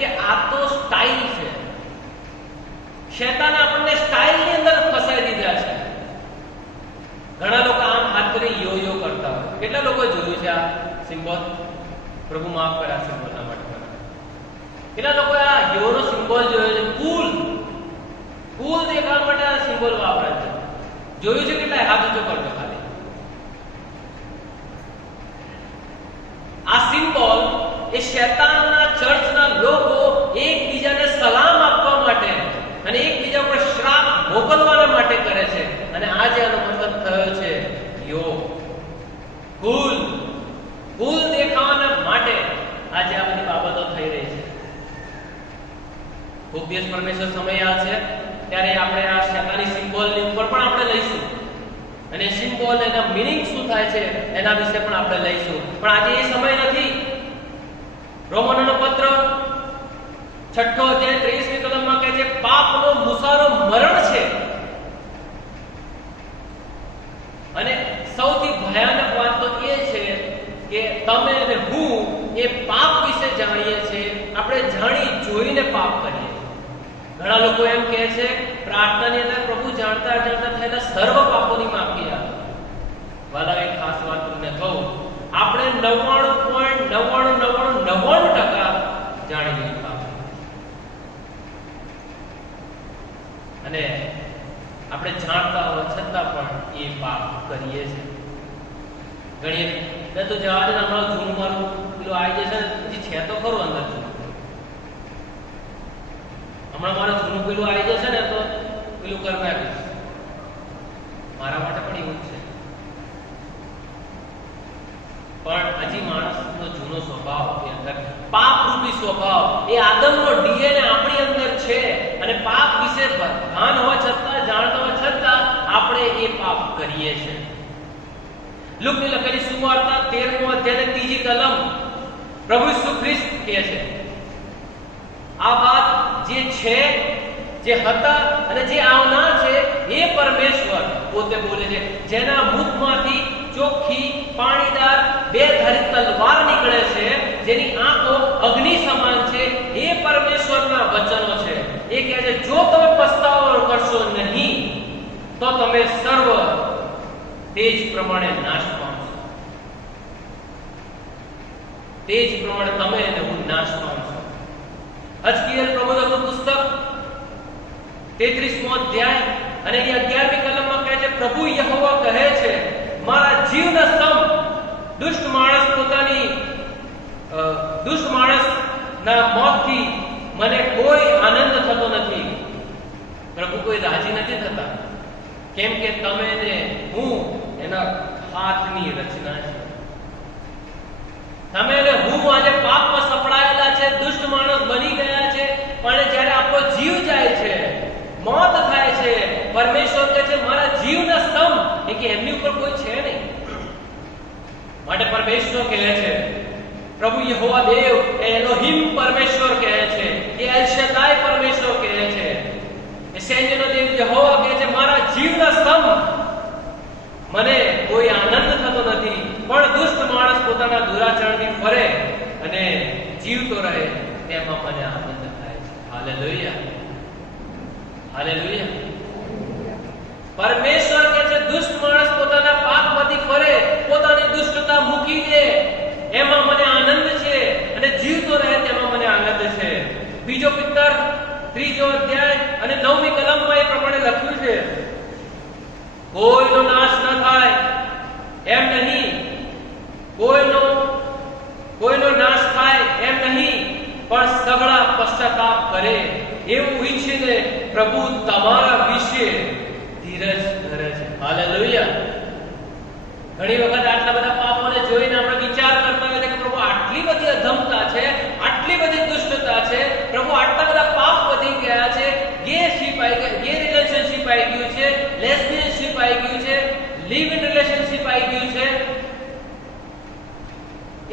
કે આ તો સ્ટાઇલ છે. શૈતાને આપણને સ્ટાઇલની અંદર ફસાઈ દીધા છે. ઘણા લોકો આમ હાથ કરી યો કરતા હોય. કેટલા લોકો જોયું છે આ સિમ્બોલ? પ્રભુ માફ કરે આ સિમ્બોલ ના માટે. કેટલા લોકો આ યોનો સિમ્બોલ જોયો છે? પુલ કુલ દેખાવા માટે આ સિમ્બોલ વાપરે છે. જોયું છે કેટલા? હાથ ઊંચો કરજો ખાલી. આ સિમ્બોલ એ શૈતાનના ચર્ચના લોકો એકબીજાને સલામ આપવા માટે અને એકબીજા પર શ્રાપ મોકલવાના માટે કરે છે. અને આજે આનો મતલબ થયો છે યોગ. કુલ દેખાવાના માટે આજે આ બધી બાબતો થઈ રહી છે. ખૂબ દિવસ પરમેશ્વર સમય આવશે ત્યારે આપણે આ શૈતાની સિમ્બોલની ઉપર પણ આપણે લઈશું અને સિમ્બોલ એના મીનિંગ શું થાય છે એના વિશે પણ આપણે લઈશું. પણ આજે એ સમય નથી. રોમનોનો પત્ર 6ઠ્ઠો અધ્યાય 23મી કલમમાં કહે છે પાપનો મુસારો મરણ છે. અને સૌથી ભયાનક વાત તો એ છે કે તમે અને હું એ પાપ વિશે જાણીએ છીએ. આપણે જાણી જોઈને પાપ કરીએ. ઘણા લોકો એમ કહે છે પ્રાર્થનાની અંદર પ્રભુ જાણતા અજાણતા થયેલા સર્વ પાપોની માફી આપે. વાલા એક ખાસ વાત તમને કહું, આપણે 99.9999% જાણી લઈએ પાપ. અને આપણે જાણતા હોવા છતાં પણ એ પાપ કરીએ છીએ. ઘણી મેં તો જવા દે હમણાં જૂનું મારું પેલું આવી જશે હજી છે તો ખરું અંદર જૂનું. હમણાં મારું જૂનું પેલું આવી જશે ને તો પેલું કરી નાખીશ. મારા માટે પણ એવું છે. પણ હજી માણસનો જૂનો સ્વભાવ એ અંદર પાપરૂપી સ્વભાવ એ આદમનો ડીએનએ આપણી અંદર છે અને પાપ વિશે ભાન હોવા છતાં જાણતા હોવા છતાં આપણે એ પાપ કરીએ છીએ. લુકની લખેલી સુવાર્તા 13મો અધ્યાય 3જી કલમ પ્રભુ ઈસુ ખ્રિસ્ત કહે છે આ વાત જે છે, જે હતા અને જે આવનાર છે એ પરમેશ્વર પોતે બોલે છે. જેના મુખમાંથી ચોખ્ખી પાણીદાર બેધારી તલવાર નીકળે છે, જેની આંખો અગ્નિ સમાન છે, એ પરમેશ્વરના વચનો છે. એ કહે છે જો તમે પસ્તાવો કરશો નહીં તો તમે સર્વ તેજ પ્રમાણે નાશ પામશો. તેજ પ્રમાણે તમે અને હું નાશ પામશો. હજકીએલ પ્રબોધકનું પુસ્તક 33મો અધ્યાય અને 11મી કલમમાં કહે છે પ્રભુ યહોવા કહે છે મારા જીવના સમ દુષ્ટ માણસના મોતથી મને કોઈ આનંદ થતો નથી. પ્રભુ કોઈ રાજી નથી થતા કેમ કે તમે ને હું એના હાથની રચના છે. તમે ને હું આજે પાપમાં સપડાયેલા છે, દુષ્ટ માણસ બની ગયા છે. પણ જ્યારે આપણો જીવ જાય છે, મોત થાય છે, પરમેશ્વર કહે છે મારા જીવના સ્તંભ, એ કે એમની ઉપર કોઈ છે નહીં. માટે પરમેશ્વર કહે છે, પ્રભુ યહોવા દેવ એલોહિમ પરમેશ્વર કહે છે, એ એલ શદાય પરમેશ્વર કહે છે, એ સૈન્યનો દેવ યહોવા કહે છે મારા જીવના સ્તંભ, મને કોઈ આનંદ થતો નથી. પણ દુષ્ટ માણસ પોતાના દુરાચરણથી ફરે અને જીવતો રહે તેમાં મને આનંદ થાય છે. Hallelujah, hallelujah. પરમેશ્વર કહે છે દુષ્ટ માણસ પોતાના પાપમાંથી ફરે, પોતાની દુષ્ટતા મૂકી દે, એમાં મને આનંદ છે અને જીવતો રહે તેમાં મને આનંદ છે. બીજો પિત્તર 3જો અધ્યાય અને 9મી કલમમાં એ પ્રમાણે લખ્યું છે કોઈનો નાશ ન થાય એમ નહીં, કોઈનો નાશ થાય એમ નહીં, પણ સઘળા પશ્ચાતાપ કરે એવું ઈચ્છીને પ્રભુ તમારા વિશે ધીરજ ધરે છે. હાલેલુયા. ઘણી વખત આટલા બધા પાપોને જોઈને આપણે વિચાર કરતા હોય કે પ્રભુ આટલી બધી અધમતા છે, આટલી બધી દુષ્ટતા છે, પ્રભુ આટલા બધા પાપ વધી ગયા છે, ગે રિલેશનશિપ આવી ગયું છે, લેસ્બિયનશિપ આવી ગયું છે, લિવ ઇન રિલેશનશિપ આવી ગયું છે.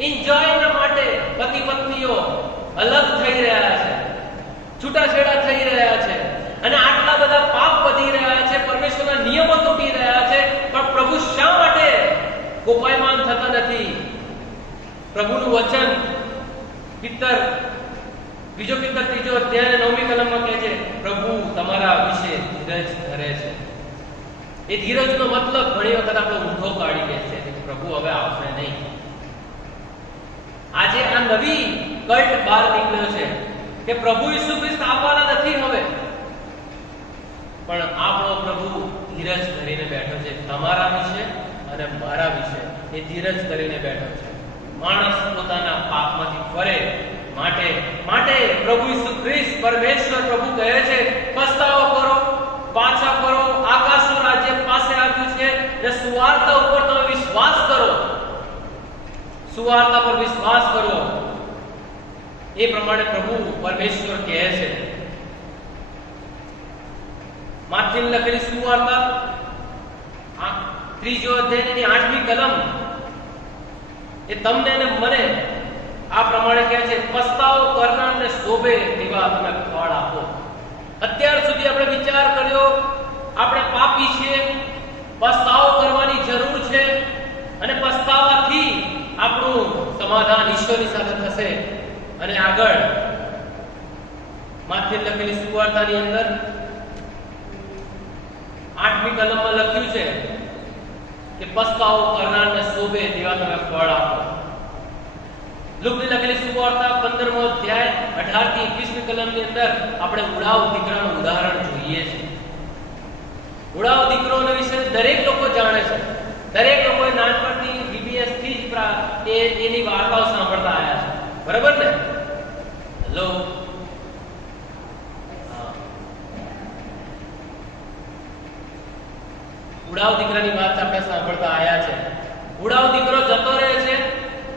એન્જોયના માટે પતિ પત્નીઓ અલગ થઈ રહ્યા છે, છૂટાછેડા થઈ રહ્યા છે અને આટલા બધા પાપ વધી રહ્યા છે, પરમેશ્વરના નિયમો તોડી રહ્યા છે. પણ પ્રભુ શા માટે કોપાયમાન થતા નથી? પ્રભુનું વચન બીજો પિત્તર 3જો અધ્યાય 9મી કલમમાં કહે છે પ્રભુ તમારા વિશે ધીરજ ધરે છે. એ ધીરજનો મતલબ ઘણી વખત આપણે ઊંધો કાઢી લે છે કે પ્રભુ હવે આવશે નહીં. આજે આ નવી કલ્ટ બહાર નીકળ્યો છે કે પ્રભુ ઈસુ ખ્રિસ્ત આવવાના નથી. હવે પણ આપણો પ્રભુ ધીરજ ધરીને બેઠો છે તમારા વિશે અને મારા વિશે. એ ધીરજ ધરીને બેઠો છે. માણસ પોતાના પાપમાંથી ફરે માટે પ્રભુ ઈસુ ખ્રિસ્ત પરમેશ્વર પ્રભુ કહે છે પસ્તાવો કરો, પાછા ફરો, આકાશનું રાજ્ય પાસે આવ્યું છે અને સુવાર્તા ઉપર તમે વિશ્વાસ કરો, સુવાર્તા પર વિશ્વાસ કરો. એ પ્રમાણે પ્રભુ પરમેશ્વર કહે છે. માથેની લખેલી સુવાર્તા 3 અધ્યાયની 8મી કલમ એ તમને અને મને આ પ્રમાણે કહે છે પસ્તાવો કરનારને શોભે તેવા તમે ફળ આપો. અત્યાર સુધી આપણે વિચાર કર્યો આપણે પાપી છીએ, પસ્તાવો કરવાની જરૂર છે અને પસ્તાવાથી આપણું સમાધાન ઈશ્વરની સાથે થશે. અને આગળ માથે લખેલી સુવાર્તાની અંદર 8મી કલમમાં લખ્યું છે કે પસ્તાવો કરનારને શોભે તેવા તમે ફળ આપો. લુકની લખેલી સુવાર્તા 15મો અધ્યાય 18 થી 21મી કલમની અંદર આપણે ઉડાવ દીકરાનું ઉદાહરણ જોઈએ છીએ. ઉડાવ દીકરોના વિશે દરેક લોકો જાણે છે. દરેક લોકોએ નાનપણથી VBS થી જ એની વાર્તાઓ સાંભળતા આવ્યા છે. બરાબર ને? હેલો, ઉડાવ દીકરાની વાત આપણે સાંભળતા આવ્યા છે. ઉડાવ દીકરો જતો રહે છે,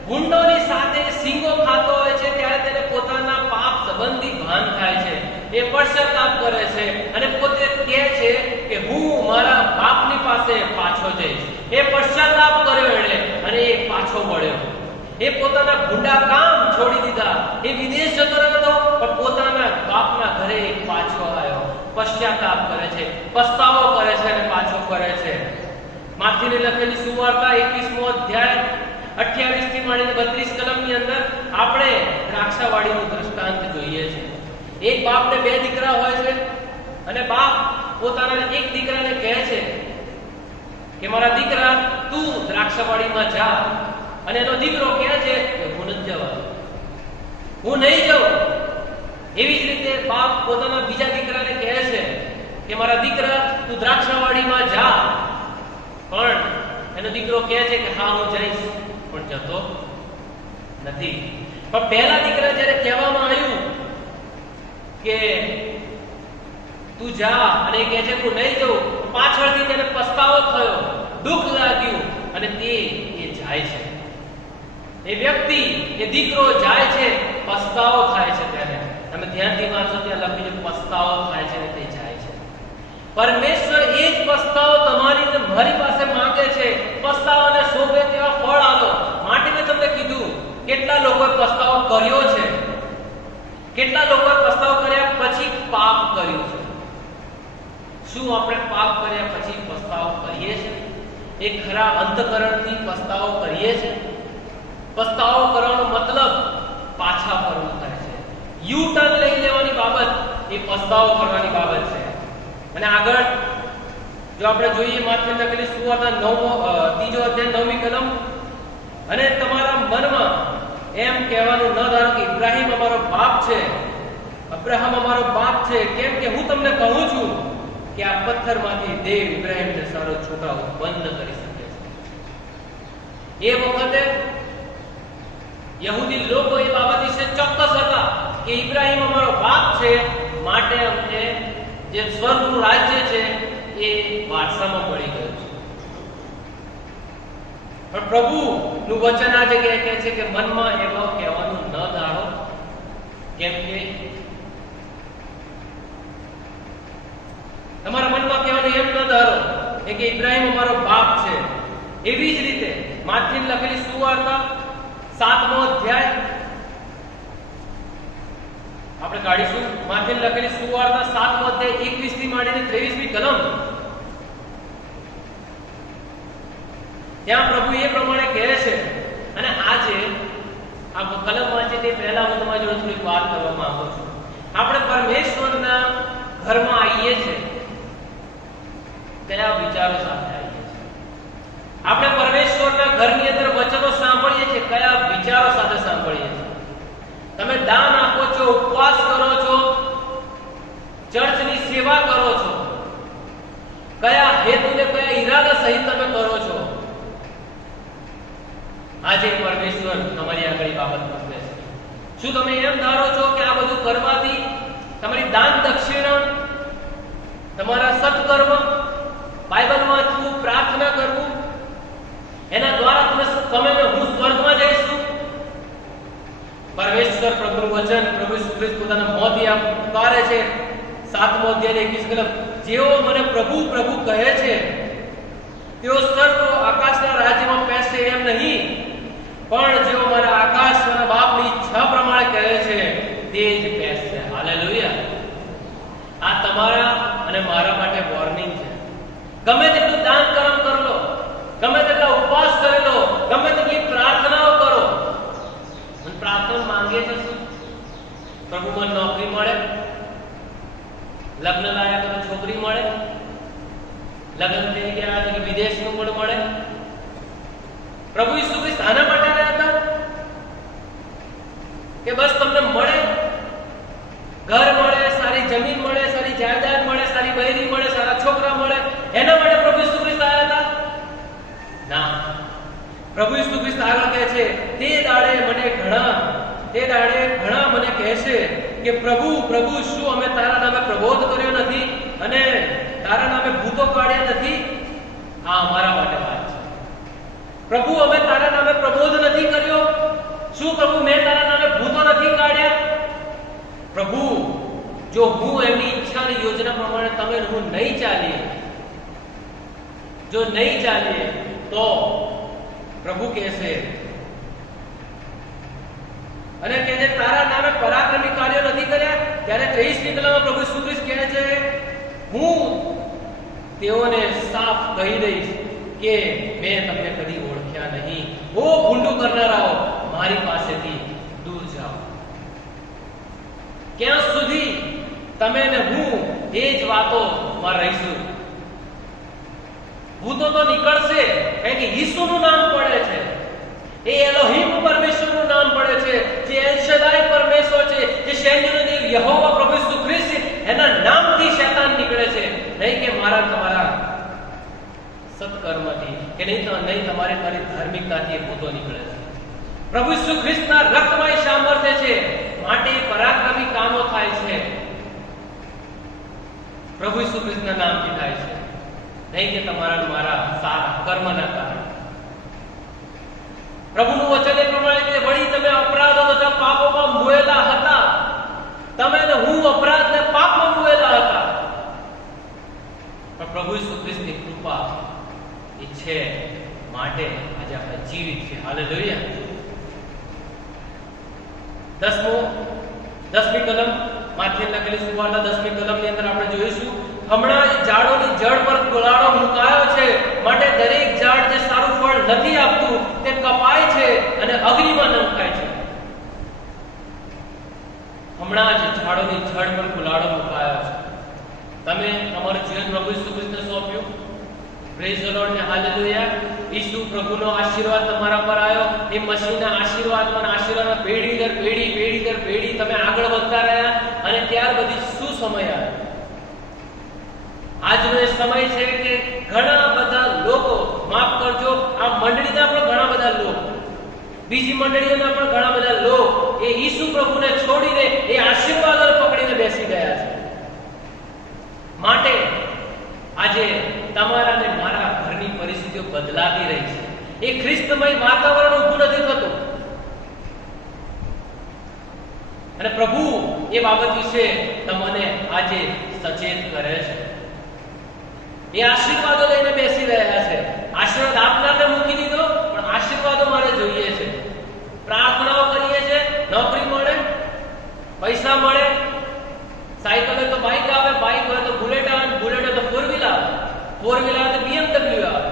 ગુંડોની સાથે સિંગો ખાતો હોય છે ત્યારે તેને પોતાના પાપ સંબંધી ભાન થાય છે. એ પશ્ચાતાપ કરે છે અને પોતે કહે છે કે હું મારા બાપની પાસે પાછો જઈશ. એ પશ્ચાતાપ કર્યો એણે અને એ પાછો વળ્યો. એ પોતાના ગુંડા કામ છોડી દીધા. એ વિદેશ જતો રહ્યો પણ પોતાના બાપના ઘરે પાછો આવ્યો. પશ્ચાતાપ કરે છે, પસ્તાવો કરે છે અને પાછો ફરે છે. માથેની લખેલી સુવાર્તા 21મો અધ્યાય 28 થી માંડીને 32 કલમની અંદર આપણે દ્રાક્ષાવાડીનું દ્રષ્ટાંત જોઈએ છે. એક બાપને 2 દીકરા હોય છે અને બાપ પોતાના એક દીકરાને કહે છે કે મારા દીકરા તું દ્રાક્ષાવાડીમાં જા. અને એનો દીકરો કહે છે કે હું નથી જવાનો, હું નહીં જાઉં. એવી જ રીતે બાપ પોતાના બીજા દીકરાને કહે છે કે મારા દીકરા તું દ્રાક્ષાવાડીમાં જા. પણ એનો દીકરો કહે છે કે હા હું જઈશ, પણ જતો નથી. પણ પહેલા દીકરા જ્યારે કહેવામાં આવ્યું કે તું જા અને એ કહે છે હું નહીં જાઉં, પાછળથી તેને પસ્તાવો થયો, દુઃખ લાગ્યું અને તે જાય છે. એ વ્યક્તિ, એ દીકરો જાય છે, પસ્તાવો થાય છે. તેને તમે ધ્યાનથી વાંચો ત્યાં લખ્યું છે પસ્તાવો થાય છે અને તે જાય છે. પરમેશ્વર એ જ પસ્તાવો તમારી અને મારી પાસે માંગે છે. પસ્તાવાને શોભે તેવા ફળ આપો. માટે મેં તમને કીધું કેટલા લોકોએ પસ્તાવો કર્યો છે, કેટલા લોકોએ પસ્તાવો કર્યા પછી પાપ કર્યું છે. શું આપણે પાપ કર્યા પછી પસ્તાવો કરીએ છીએ? એ ખરા અંતકરણથી પસ્તાવો કરીએ છીએ? પસ્તાવો કરવાનો મતલબ પાછા ફરવું થાય છે. યુ ટર્ન લઈ લેવાની બાબત એ પસ્તાવો કરવાની બાબત છે. અને આગળ જો આપણે જોઈએ માથે લખેલી સુવાર્તા 3 અધ્યાય 9મી કલમ, અને તમારા મનમાં એમ કહેવાનું ન ધારો કે ઇબ્રાહીમ અમારો બાપ છે, અબ્રાહમ અમારો બાપ છે, કેમ કે હું તમને કહું છું કે આ પથ્થરમાંથી દેવ ઇબ્રાહીમને સારો છોકરા ઉત્પન્ન કરી શકે છે. એ વખતે યહૂદી લોકો એ બાબત વિશે ચોક્કસ હતા કે ઇબ્રાહીમ અમારો બાપ છે, માટે અમને જે સ્વર્ગનું રાજ્ય છે એ વારસામાં મળી ગયું છે. પણ પ્રભુનું વચન આજે કહે છે કે મનમાં એવો કહેવાનું ન ધારો, કેમ કે તમારા મનમાં કહેવાનું એમ ન ધારો કે ઇબ્રાહીમ અમારો બાપ છે. એવી જ રીતે માથેની લખેલી સુવાર્તા 7મો અધ્યાય આપણે કાઢીશું. માથેની લખેલી સુવાર્તા 7મો અધ્યાય 21 થી માંડીને 23મી કલમ. ત્યાં પ્રભુ એ પ્રમાણે કહે છે. અને આજે આ કલમ વાંચે તે પહેલા હું તમારી જોડે થોડી વાત કરવા માંગુ છું. આપણે પરમેશ્વરના ઘરમાં આવીએ છીએ, કયા વિચારો સાથે આવીએ છીએ? આપણે પરમેશ્વરના ઘરની અંદર વચનો સાંભળીએ છીએ, કયા વિચારો સાથે સાંભળીએ છીએ? તમે દાન આપો છો, ઉપવાસ કરો છો, ચર્ચની સેવા કરો છો, કયા હેતુને કયા ઈરાદા સહિત તમે કરો છો? આજે પરમેશ્વર તમારી આગળ બાબત મૂકે છે. શું તમે એમ ધારો છો કે આ બધું કરવાથી તમારી દાન દક્ષિણા, તમારા સત્કર્મ, બાઇબલ વાંચવું, પ્રાર્થના કરવું, એના દ્વારા તમે હું સ્વર્ગમાં જઈશું? પરમેશ્વર પ્રભુનું વચન, પ્રભુ ઈસુ ખ્રિસ્ત પોતાના મોંથી આ પુકારે છે. 7મો અધ્યાય 21 કલમ, જેઓ મને પ્રભુ પ્રભુ કહે છે તેઓ સ્વર્ગ આકાશના રાજ્યમાં પહેશે એમ નહીં, પણ જેઓ મારા આકાશના બાપની ઈચ્છા પ્રમાણે કહે છે તે જ પહેશે. હાલેલુયા. આ તમારા અને મારા માટે વોર્નિંગ છે. ગમે તેટલું દાન કર્મ કરી લો, ગમે તેટલા ઉપવાસ કરી લો, ગમે તેટલી પ્રાર્થનાઓ કરો, અને પ્રાર્થના માંગે છે શું? પ્રભુ મને નોકરી મળે, લગ્ન લાયા તો છોકરી મળે, લગ્ન થઈ ગયા તો વિદેશનું પણ મળે. પ્રભુ ઈસુ ખ્રિસ્ત આના માટે આવ્યા હતા કે બસ તમને મળે, ઘર મળે, સારી જમીન મળે, સારી જાયદાદ મળે, સારી બૈરી મળે, સારા છોકરા મળે, એના માટે પ્રભુ ઈસુ ખ્રિસ્ત આવ્યા હતા? ના. પ્રભુ ઈસુ ખ્રિસ્ત આગળ કહે છે, તે દાડે ઘણા મને કહેશે કે પ્રભુ પ્રભુ, શું અમે તારા નામે પ્રબોધ કર્યો નથી અને તારા નામે ભૂતો કાઢ્યા નથી? આ અમારા માટે વાત છે. પ્રભુ, અમે તારા નામે પ્રબોધ નથી કર્યો? શું પ્રભુ, મેં તારા નામે ભૂતો નથી કાઢ્યા? પ્રભુ, જો હું એમની ઈચ્છાની યોજના પ્રમાણે તમે હું નહીં ચાલીએ તો પ્રભુ કહેશે, અને કહે છે તારા નામે પરાક્રમી કાર્યો નથી કર્યા. ત્યારે 23મી કલમમાં પ્રભુ ઈસુ ખ્રિસ્ત કહે છે, હું તેઓને સાફ કહી દઈશ કે મેં તમને કદી ઓળખ્યા નહીં. ઓ ભૂંડું કરનારાઓ, મારી પાસેથી દૂર જાઓ. ક્યાં સુધી તમે ને હું એ જ વાતોમાં રહીશું? ભૂતો તો નીકળશે, કારણ કે ઈસુનું નામ પડે છે, એ એલોહીમ પરમેશ્વરનું નામ પડે છે, જે એલ શદાય પરમેશ્વર છે, જે સૈન્યનો દેવ યહોવા પ્રભુ ઈસુ ખ્રિસ્ત, એના નામથી શૈતાન નીકળે છે. નહીં કે મારા તમારા સત્કર્મથી, કે નહીં તમારી ધાર્મિકતાથી એ ભૂતો નીકળે છે. પ્રભુ ઈસુ ખ્રિસ્તના રક્તમય સામર્થ્ય છે, માટે પરાક્રમી કામો થાય છે. પ્રભુ ઈસુ ખ્રિસ્તના નામથી થાય છે, નહીં કે તમારા મારા સારા કર્મના કારણે. પ્રભુનું વચન એ પ્રમાણે કે વળી તમે અપરાધો તથા પાપોમાં મુએલા હતા. તમે ને હું અપરાધ ને પાપમાં મુએલા હતા, પણ પ્રભુ ઈસુ ખ્રિસ્તની કૃપા એ છે, માટે આજે આપણે જીવિત છે. હાલેલુયા. 10મી કલમ, માથેની લખેલી સુવાર્તા 10મી કલમની અંદર આપણે જોઈશું, હમણાં જ ઝાડોની જળ પર કુલાડો મુકાયો છે, માટે દરેક ઝાડ જે સારું ફળ નથી આપતું તે કપાય છે અને અગ્નિમાં નંખાય છે. હમણાં જ ઝાડોની જળ પર કુલાડો મુકાયો છે. તમે તમારું જીવન પ્રભુ ઈસુ ખ્રિસ્તને સોંપ્યું. પ્રેઝ ધ લોર્ડ ને હાલેલુયા. ઈસુ પ્રભુનો આશીર્વાદ તમારા પર આવ્યો. એ મસીહના આશીર્વાદ પેઢી દર પેઢી તમે આગળ વધતા રહ્યા, અને ત્યાર પછી શું સમય આવ્યો? આજનો એ સમય છે કે ઘણા બધા લોકો, માફ કરજો, આ મંડળીના પણ ઘણા બધા લોકો, બીજી મંડળીઓના પણ ઘણા બધા લોકો એ ઈસુ પ્રભુને છોડીને એ આશીર્વાદને પકડીને બેસી ગયા છે. માટે આજે તમારા અને મારા ઘરની પરિસ્થિતિઓ બદલાતી રહી છે. એ ખ્રિસ્તમય વાતાવરણ ઊભું નથી થતું, અને પ્રભુ એ બાબત વિશે તમને આજે સચેત કરે છે. એ આશીર્વાદો લઈને બેસી રહ્યા છે. આશીર્વાદ આપનારને મૂકી દીધો, પણ આશીર્વાદો મારે જોઈએ છે. પ્રાર્થનાઓ કરીએ છે, નોકરી મળે, પૈસા મળે, સાયકલ હોય તો બાઇક આવે, બાઇક હોય તો બુલેટ આવે, બુલેટ હોય તો ફોર વ્હીલ આવે, ફોર વ્હીલ આવે તો BMW આવે.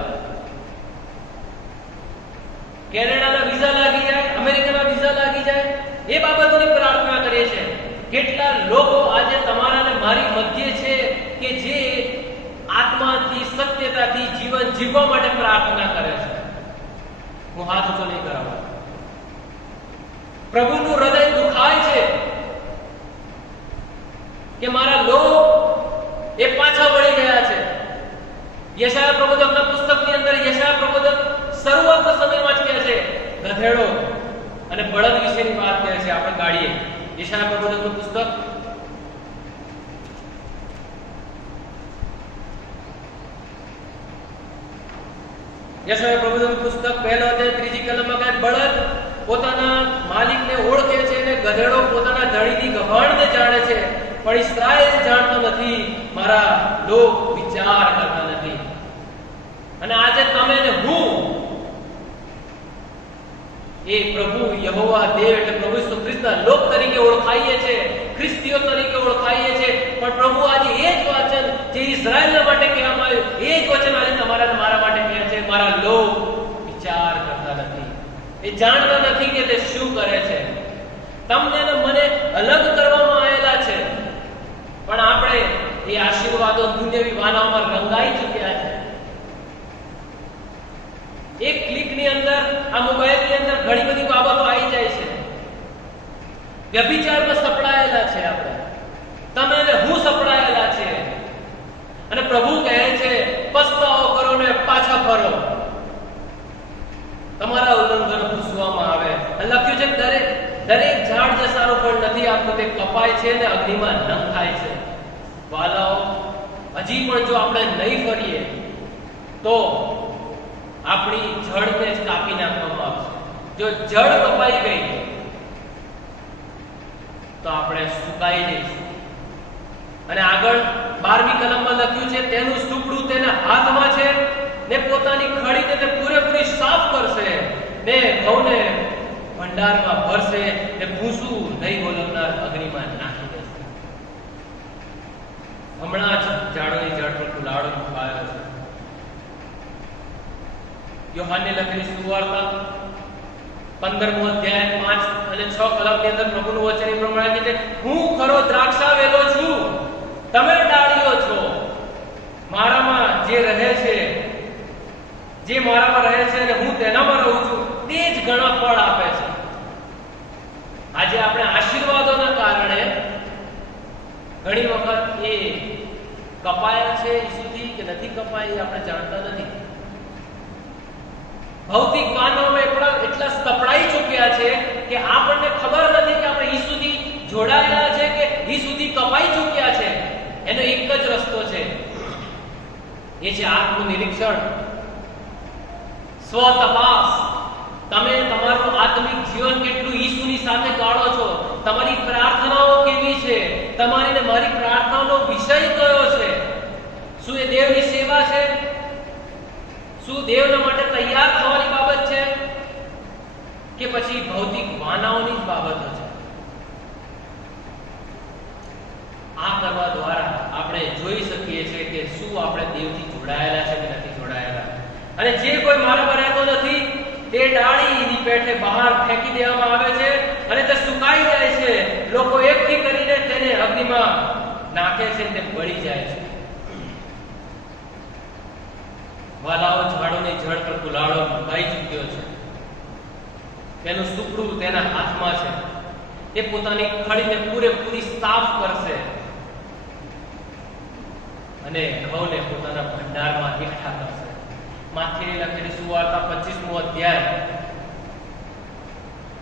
કેનેડાના વિઝા લાગી જાય, અમેરિકાના વિઝા લાગી જાય, એ બાબતોની પ્રાર્થના કરીએ છે. કેટલા લોકો આજે તમારા અને મારી મધ્ય છે કે જે આત્માથી, સત્યતાથી જીવન જીવવા માટે પ્રાર્થના કરે છે. હું હાથ ઊંચો નહીં કરાવવા. પ્રભુનું હૃદય દુખાય છે કે મારા લોક એ પાછા વળી ગયા છે. યશાયા પ્રબોધકના પુસ્તકની અંદર યશાયા પ્રબોધક શરૂઆત સમયમાં જ કહે છે ગધેડો અને બળદ વિશેની વાત કહે છે. આપણે ગાડીએ યશાયા પ્રબોધકનું પુસ્તક યશાયા પ્રબોધકનું પુસ્તક પહેલો અધ્યાય ત્રીજી કલમમાં કહે બળદ પોતાના માલિકને ઓળખે છે અને ગધેડો પોતાના ધણીની ગભાણને જાણે છે, પણ ઇસ્રાએલ જાણતો નથી, મારા લોક વિચાર કરતા નથી. અને આજે તમે ને હું એ પ્રભુ યહોવા દેવ એટલે પ્રભુ ઈસુ ખ્રિસ્તના લોક તરીકે ઓળખાઈએ છે, ખ્રિસ્તીઓ તરીકે ઓળખાઈએ છે, પણ પ્રભુ આજે એ જ વચન જે ઇઝરાયલના માટે કહેવામાં આવ્યું એ જ વચન આજે તમારા મારા માટે કહે છે, મારા લોક વિચાર કરતા નથી, એ જાણતા નથી કે તે શું કરે છે. તમને ને મને અલગ કરવામાં આવેલા છે, પણ આપણે એ આશીર્વાદો દુનિયાવી વાનાઓમાં રંગાઈ ચૂક્યા છે. એક ક્લિકની અંદર આ મોબાઈલની અંદર ઘણી બધી બાબતો આવી જાય છે. વ્યભિચારમાં સપડાયેલા છે આપણે, તમે ને હું સપડાયેલા છે. અને પ્રભુ કહે છે પસ્તાવો કરો ને પાછા ફરો. તમારા ઉલ્લંઘન પૂછવામાં આવે. લખ્યું છે દરેક ઝાડ જે સારું ફળ નથી આપતું તે કપાય છે ને અગ્નિમાં દહન થાય છે. વાલાઓ, હજી પણ જો આપણે નહીં ફરીએ તો આપણી જળને જ કાપી નાખવામાં આવશે. જો જળ કપાઈ ગઈ તો આપણે સુકાઈ જઈશું. અને આગળ 12મી કલમમાં લખ્યું છે તેનું સુપડું તેના હાથમાં છે ને પોતાની ખડીને તે પૂરેપૂરી સાફ કરશે ને ઘઉંને ભંડારમાં ભરશે ને ભૂસું નહીં બોલવનાર અગ્નિમાં નાખી દેશે. હમણાં જ ઝાડોની જળ પર કુલાડો મુકાયો છે. યોહાનને લખેલી સુવાર્તા 15મો અધ્યાય 5 અને 6 કલમની અંદર પ્રભુનું વચન એ પ્રમાણે કહે છે, હું ખરો દ્રાક્ષાવેલો છું, તમે ડાળીઓ છો. મારામાં જે રહે છે, જે મારામાં રહે છે અને હું તેનામાં રહું છું તે જ ઘણા ફળ આપે છે. આજે આપણે આશીર્વાદોના કારણે ઘણી વખત એ કપાયા છે ઈસુથી કે નથી કપાયા આપણે જાણતા નથી. ભૌતિક માનવમાં એટલા સપડાઈ ચૂક્યા છે કે આપણને ખબર નથી કે આપણે ઈસુથી જોડાયેલા છે કે ઈસુથી કપાઈ ચૂક્યા છે. એનો એક જ રસ્તો છે, એ છે આત્મનિરીક્ષણ, સ્વ તપાસ. તમે તમારું આત્મિક જીવન કેટલું ઈસુની સાથે ગાળો છો, તમારી પ્રાર્થનાઓ કેવી છે, તમારી ને મારી પ્રાર્થનાનો વિષય કયો છે. શું એ દેવની સેવા છે? શું દેવના માટે તૈયાર થવાની બાબત છે કે પછી ભૌતિક વાનાઓની જ બાબતો છે? આ કરવા દ્વારા આપણે જોઈ શકીએ છીએ કે શું આપણે દેવથી જોડાયેલા છે કે નથી જોડાયેલા. અને જે કોઈ મારામાં રહેતો નથી તે ડાળીની પેઠે બહાર ફેંકી દેવામાં આવે છે અને તે સુકાઈ જાય છે. લોકો એકઠી કરીને તેને અગ્નિમાં નાખે છે, તે બળી જાય છે. વાલાઓ, ઝાડોની જળ પર કુલાડો મુકાઈ ચૂક્યો છે. તેનું સુપડું તેના હાથમાં છે. તે પોતાની ખડીને પૂરેપૂરી સાફ કરશે અને ઘઉંને પોતાના ભંડારમાં એકઠા કરશે. માથેની લખેલી સુવાર્તા 25મો અધ્યાય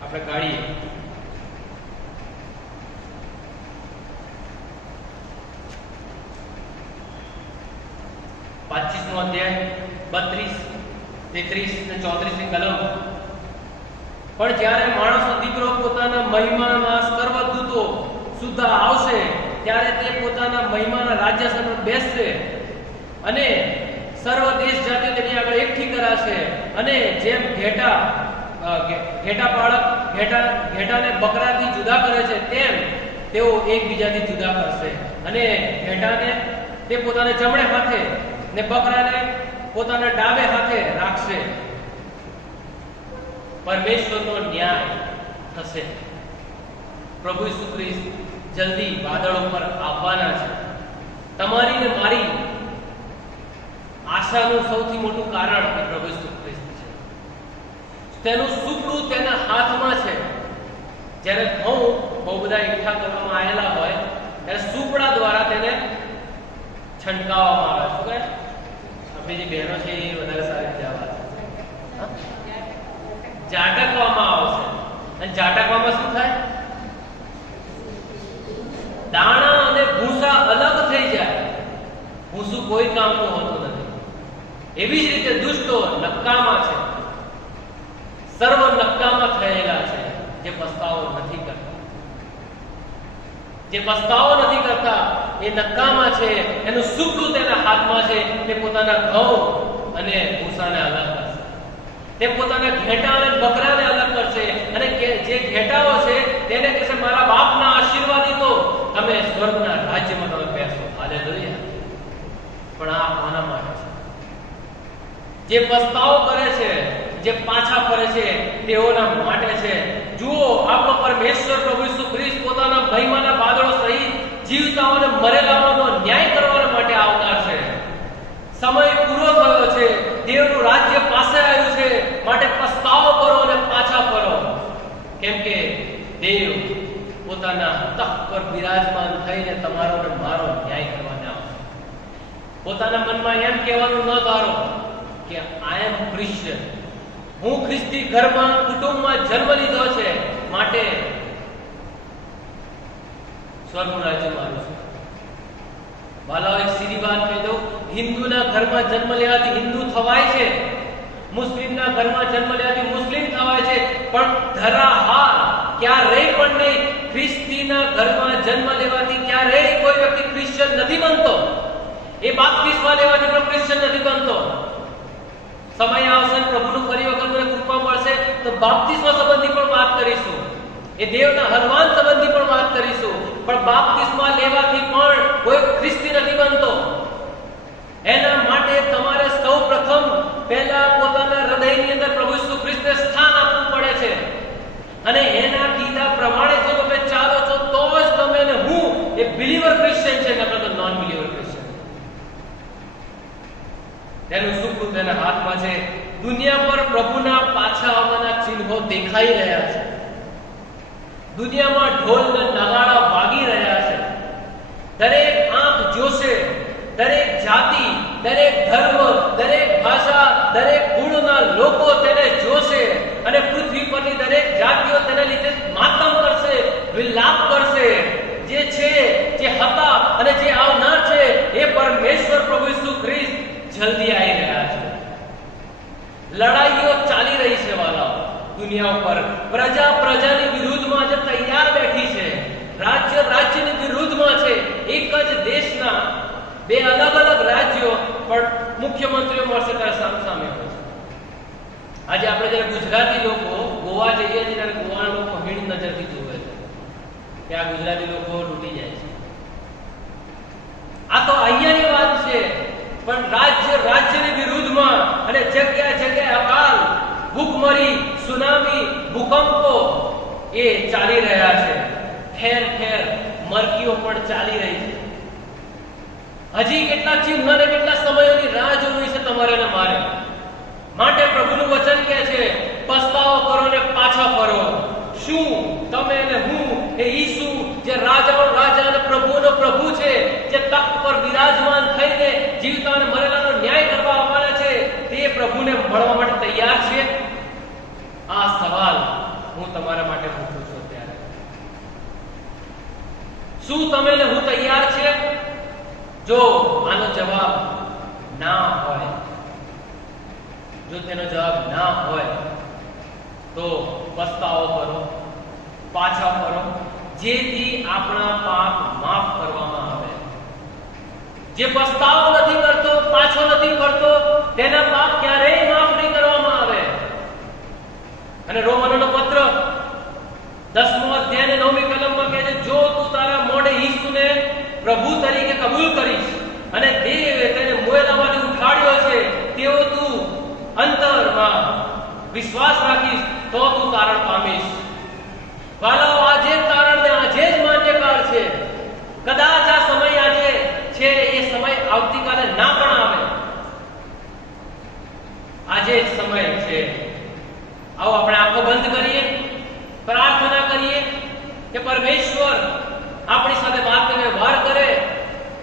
આપણે કાઢીએ. નો અધ્યાય 32, 33 અને 34ની કલમ. પણ જ્યારે માણસનો દીકરો પોતાના મહિમામાં સર્વદૂતો સુદ્ધા આવશે ત્યારે તે પોતાના મહિમાના રાજ્યાસન પર બેસશે અને સર્વ દેશ જાતિ તેની આગળ એકઠી કરાશે. અને જેમ ઘેટાને બકરાથી જુદા કરે છે તેમ તેઓ એકબીજાથી જુદા કરશે. અને ઘેટાને તે પોતાને જમણે હાથે ને બકરાને પોતાના ડાબે હાથે રાખશે. પરમેશ્વરનો ન્યાય થશે. પ્રભુ ઈસુ ખ્રિસ્ત જલ્દી વાદળો પર આવવાના છે. તમારી ને મારી આશાનું સૌથી મોટું કારણ એ પ્રભુ ઈસુ ખ્રિસ્ત છે. તેનું સુપડું તેના હાથમાં છે. જ્યારે ઘઉં બહુ બધા એકઠા કરવામાં આવેલા હોય ત્યારે સુપડા દ્વારા તેને છંટકાવવામાં આવે. શું કહે? આપણે જે બહેનો છે એ વધારે સારી જવા ઝાટકવામાં આવશે. અને ઝાટકવામાં શું થાય? દાણા અને ભૂસા અલગ થઈ જાય. ભૂસું કોઈ કામનું હોતું નથી. એવી જ રીતે દુષ્ટો નક્કામાં છે, સર્વ નક્કામાં થયેલા છે, જે પસ્તાવો નથી કરતા. જે પસ્તાવો નથી કરતા એ નક્કામાં છે. એનું સુકૃત એના હાથમાં છે. તે પોતાના ઘઉં અને ભૂસાને અલગ કરશે. તે પોતાના ઘેટા અને બકરાને અલગ કરશે. અને જે ઘેટાઓ છે તેને કહેશે મારા બાપના આશીર્વાદી તો તમે સ્વર્ગના રાજ્યમાં તમે બેસો. હાલેલુયા. પણ આ કોના માટે છે? જે પસ્તાવો કરે છે, જે પાછા ફરે છે, તેઓના માટે છે. જુઓ, આપણો પરમેશ્વર પ્રભુ ઈસુ ખ્રિસ્ત પોતાના મહિમાના વાદળો સહિત જીવતાઓ અને મરેલાઓનો ન્યાય કરવા માટે આવનાર છે. સમય પૂરો થયો છે. દેવનું રાજ્ય પાસે આવ્યું છે. માટે પસ્તાવો કરો અને પાછા ફરો. કેમ કે દેવ પોતાના તખ્ત પર બિરાજમાન થઈને તમારો અને મારો ન્યાય કરવાને આવશે. પોતાના મનમાં એમ કહેવાનું ન ધારો કે આઈ એમ ક્રિશ્ચિયન, હું ખ્રિસ્તી ઘરમાં કુટુંબમાં જન્મ લીધો છે, માટે સ્વર્ગનું રાજ્ય મારું છે. વાલાઓ, એક સીધી વાત કહી દઉં. હિન્દુના ઘરમાં જન્મ લેવાથી હિન્દુ થવાય છે, મુસ્લિમના ઘરમાં જન્મ લેવાથી મુસ્લિમ થવાય છે, પણ ધરાહાર ક્યારેય પણ નહીં. ખ્રિસ્તીના ઘરમાં જન્મ લેવાથી ક્યારેય કોઈ વ્યક્તિ ક્રિશ્ચિયન નથી બનતો. એ બાપ્તિસ્મા લેવાથી પણ ક્રિશ્ચિયન નથી બનતો. સમય આવશે, પ્રભુનું ફરી વખત મને કૃપા મળશે તો બાપ્તિસ્મા સંબંધી પણ વાત કરીશું. એ દેવના હરવાન સંબંધી પણ વાત કરીશું. પણ બાપ્તિસ્મા લેવાથી પણ કોઈ ખ્રિસ્તી નથી બનતો. એના માટે તમારે સૌપ્રથમ પહેલા પોતાના હૃદયની અંદર પ્રભુ ઈસુ ખ્રિસ્તને સ્થાન આપવું પડે છે. અને એના કીધા પ્રમાણે જો તમે ચાલો છો તો જ તમે ને હું એ બિલીવર ક્રિશ્ચિયન છે, નકર તો નોન બિલીવર ક્રિશ્ચિયન. તેનું સુકૃત તેના હાથમાં છે. દુનિયા પર પ્રભુના પાછા આવવાના ચિહ્નો દેખાઈ રહ્યા છે. દુનિયામાં ઢોલ અને નગાડા વાગી રહ્યા છે. દરેક આંખ જોશે, દરેક જાતિ, દરેક ધર્મ, દરેક ભાષા, દરેક કુળના લોકો તેને જોશે. અને પૃથ્વી પરની દરેક જાતિઓ તેના લીધે માતમ કરશે, વિલાપ કરશે. જે છે, જે હતા અને જે આવનાર છે એ પરમેશ્વર પ્રભુ ઈસુ ખ્રિસ્ત જલ્દી આવી રહ્યા છે. લડાઈઓ ચાલી રહી છે વાલા દુનિયા ઉપર. પ્રજા પ્રજાની વિરુદ્ધમાં જે તૈયાર બેઠી છે, રાજ્ય રાજ્યની વિરુદ્ધમાં છે. એક જ દેશના બે અલગ અલગ રાજ્યો પણ મુખ્યમંત્રીઓ મળશે ત્યારે સામસામે હોય છે. આજે આપણે જ્યારે ગુજરાતી લોકો ગોવા જઈએ છીએ ત્યારે ગોવાના લોકો હીણ નજરથી જુએ છે કે આ ગુજરાતી લોકો લૂંટી જાય છે. આ તો અહીંયાની વાત છે. પણ રાજ્ય રાજ્યની વિરુદ્ધમાં અને જગ્યા જગ્યાએ અકાલ, ભૂખમરી, સુનામી, ભૂકંપો એ ચાલી રહ્યા છે. ઠેર ઠેર મરકીઓ પણ ચાલી રહી છે. હજી કેટલા ચિહ્ન અને કેટલા સમયોની રાહ જોવી છે તમારે અને મારે. માટે પ્રભુનું વચન કહે છે પસ્તાવો કરો ને પાછા ફરો. શું તમે અને હું એ ઈસુ જે રાજાઓ રાજા અને પ્રભુનો પ્રભુ છે, જે તખ્ત પર બિરાજમાન થઈને જીવતા અને મરેલાનો ન્યાય કરવા આવવાના છે, તે પ્રભુને મળવા માટે તૈયાર છે? આ સવાલ હું તમારા માટે પૂછું છું. ત્યારે શું તમે ને હું તૈયાર છે? જો આનો જવાબ ના હોય, જો તેનો જવાબ ના હોય તો પસ્તાવો કરો, પાછા ફરો, જેથી આપણા પાપ માફ કરવામાં આવે. જે પસ્તાવો નથી કરતો, પાછો નથી ફરતો, તેના પાપ ક્યારેય માફ નહીં કરવામાં આવે. અને રોમનોનો પત્ર 10મો અધ્યાય 9મી કલમમાં કહે છે, જો તું તારા મોઢે ઈસુને પ્રભુ તરીકે કબૂલ કરીશ અને દેવે તેને મોયેલામાંથી ઉઠાડ્યો છે તેવો તું અંતરમાં વિશ્વાસ રાખીશ તો તું તારણ પામીશ. વાલાઓ, આજે તારણ ને આજે જ માન્યકાર છે. કદાચ આ સમય આજે છે, એ સમય આવતીકાલે ના પણ આવે. આજે જ સમય છે. આવો આપણે આંખો બંધ કરીએ, પ્રાર્થના કરીએ કે પરમેશ્વર આપણી સાથે વાત વ્યવહાર કરે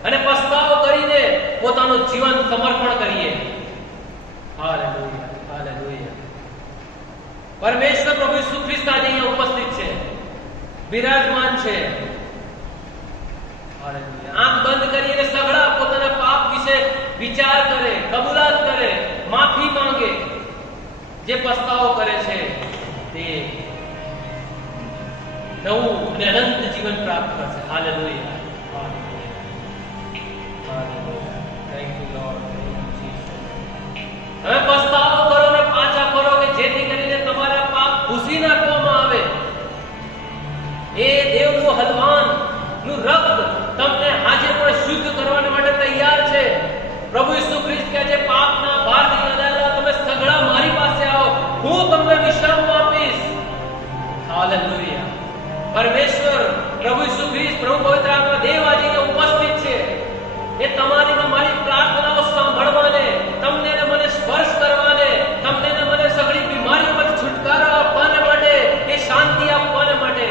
અને પસ્તાવો કરીને પોતાનું જીવન સમર્પણ કરીએ. પરમેશ્વર પ્રભુ ઈસુ ખ્રિસ્ત આજે અહીંયા ઉપસ્થિત છે, વિરાજમાન છે. આંખ બંધ કરીને સગળા પોતાના પાપ વિશે વિચાર કરે, કબૂલાત કરે, માફી માંગે. જે પસ્તાવો કરે છે તે નવું અને અનંત જીવન પ્રાપ્ત કરશે. હાલેલુયા. Thank you lord. હવે પસ્તાવો કરો ને પાછા ફરો કે જેથી કરીને તમારા પાપ ભૂસી નાખવામાં આવે. એ દેવનું હલવાન નું રક્ત તમને આજે પણ શુદ્ધ કરવા માટે તૈયાર છે. પ્રભુ ઈસુ ખ્રિસ્ત કહે છે, પાપના ભારથી અડાયેલા તમે સગળા મારી પાસે આવો, હું તમને વિશ્રામ આપીશ. હાલેલુયા. પરમેશ્વર પ્રભુ ઈસુ ખ્રિસ્ત, પ્રભુ પવિત્ર આત્મા દેવ આજે ઉપસ્થિત છે. એ તમારી ને મારી પ્રાર્થનાઓ સાંભળવાને, તમને ને મને સ્પર્શ કરવાને, તમને ને મને સગળી બીમારીઓમાંથી છુટકારો આપવાને માટે, એ શાંતિ આપવાને માટે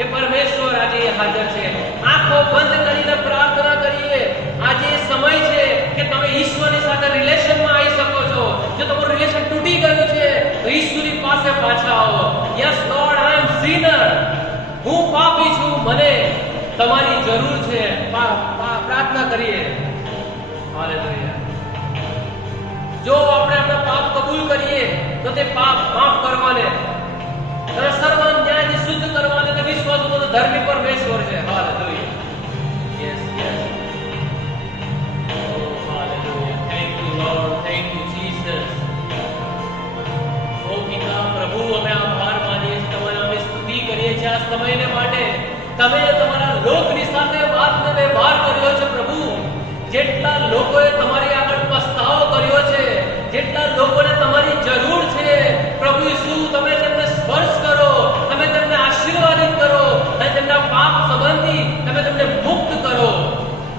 એ પરમેશ્વર આજે હાજર છે. આંખો બંધ કરીને પ્રાર્થના કરીએ. આજે સમય છે કે તમે ઈશ્વરની સાથે રિલેશનમાં આવી શકો છો. જો તમારું રિલેશન તૂટી ગયું છે તો ઈશ્વરની પાસે પાછા આવો. યસ લોર્ડ, આઈ એમ સિનર. હું પાપી છું, મને તમારી જરૂર છે. પ્રાર્થના કરીએ. હાલેલુયા. જો આપણે આપણા પાપ કબૂલ કરીએ તો તે પાપ માફ કરવાને અને સર્વ અન્યાયથી શુદ્ધ કરવાને તે વિશ્વાસ તો ધર્મી પરમેશ્વર છે. હાલેલુયા. Yes yes. ઓ hallelujah. Thank you Lord. Thank you Jesus. ઓ પિતા પ્રભુ, અમે આભાર માનીએ છીએ, તમારી અમે સ્તુતિ કરીએ છીએ આ સમયને માટે. તમે તમારા લોકની સાથે વાતને વ્યવહાર કર્યો છે પ્રભુ. જેટલા લોકોએ તમારી આગળ પસ્તાવો કર્યો છે, જેટલા લોકોને તમારી જરૂર છે પ્રભુ ઈસુ, તમે તેમને સ્પર્શ કરો, તમે તેમને આશીર્વાદિત કરો અને તેમના પાપ સંબંધી તમે તેમને મુક્ત કરો.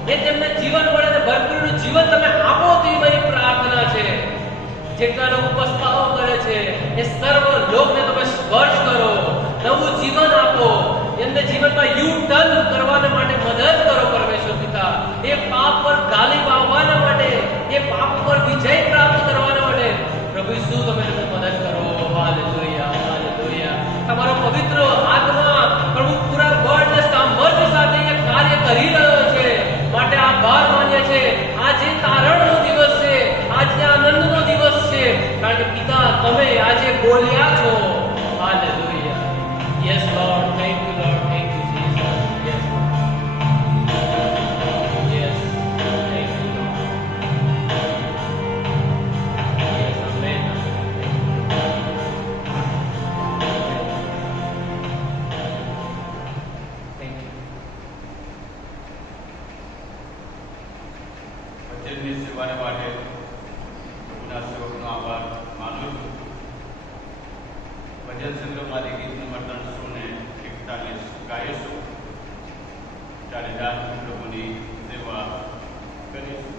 એ તેમને જીવન મળે અને ભરપૂર જીવન તમે આપો તે મારી પ્રાર્થના છે. જેટલા લોકો પસ્તાવો કરે છે એ સર્વ લોકને તમે સ્પર્શ કરો, નવું જીવન આપો. એમને જીવનમાં યુ ટર્ન કરવાને માટે મદદ કરો પરમેશ્વર પિતા. એ પાપ પર ગાલિબ આવવાના માટે, એ પાપ પર વિજય પ્રાપ્ત કરવાના માટે પ્રભુ ઈસુ તમે તેમને મદદ કરો. હાલેલુયા. હાલેલુયા. તમારો પવિત્ર આત્મા પ્રભુ પૂરા વર્લ્ડને સામર્થ્ય સાથે એ કાર્ય કરી રહ્યો છે. માટે આભાર માનીએ છે. આજે તારણનો દિવસ છે, આજે આનંદનો દિવસ છે, કારણ કે પિતા તમે આજે બોલ્યા છો. Hallelujah. Yes Lord. Thank you Lord. Thank you Jesus. Yes yes. Thank you Lord. Yes amen. Thank you. વચનની સેવાને માટે પ્રભુના સેવકનો આભાર માનું છું. ભજન સંગ્રહમાંથી ગીત નંબર 341 ગાઈશું. ત્યારે દાસ પ્રભુની સેવા કરીશું.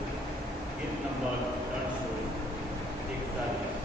ગીત નંબર 341.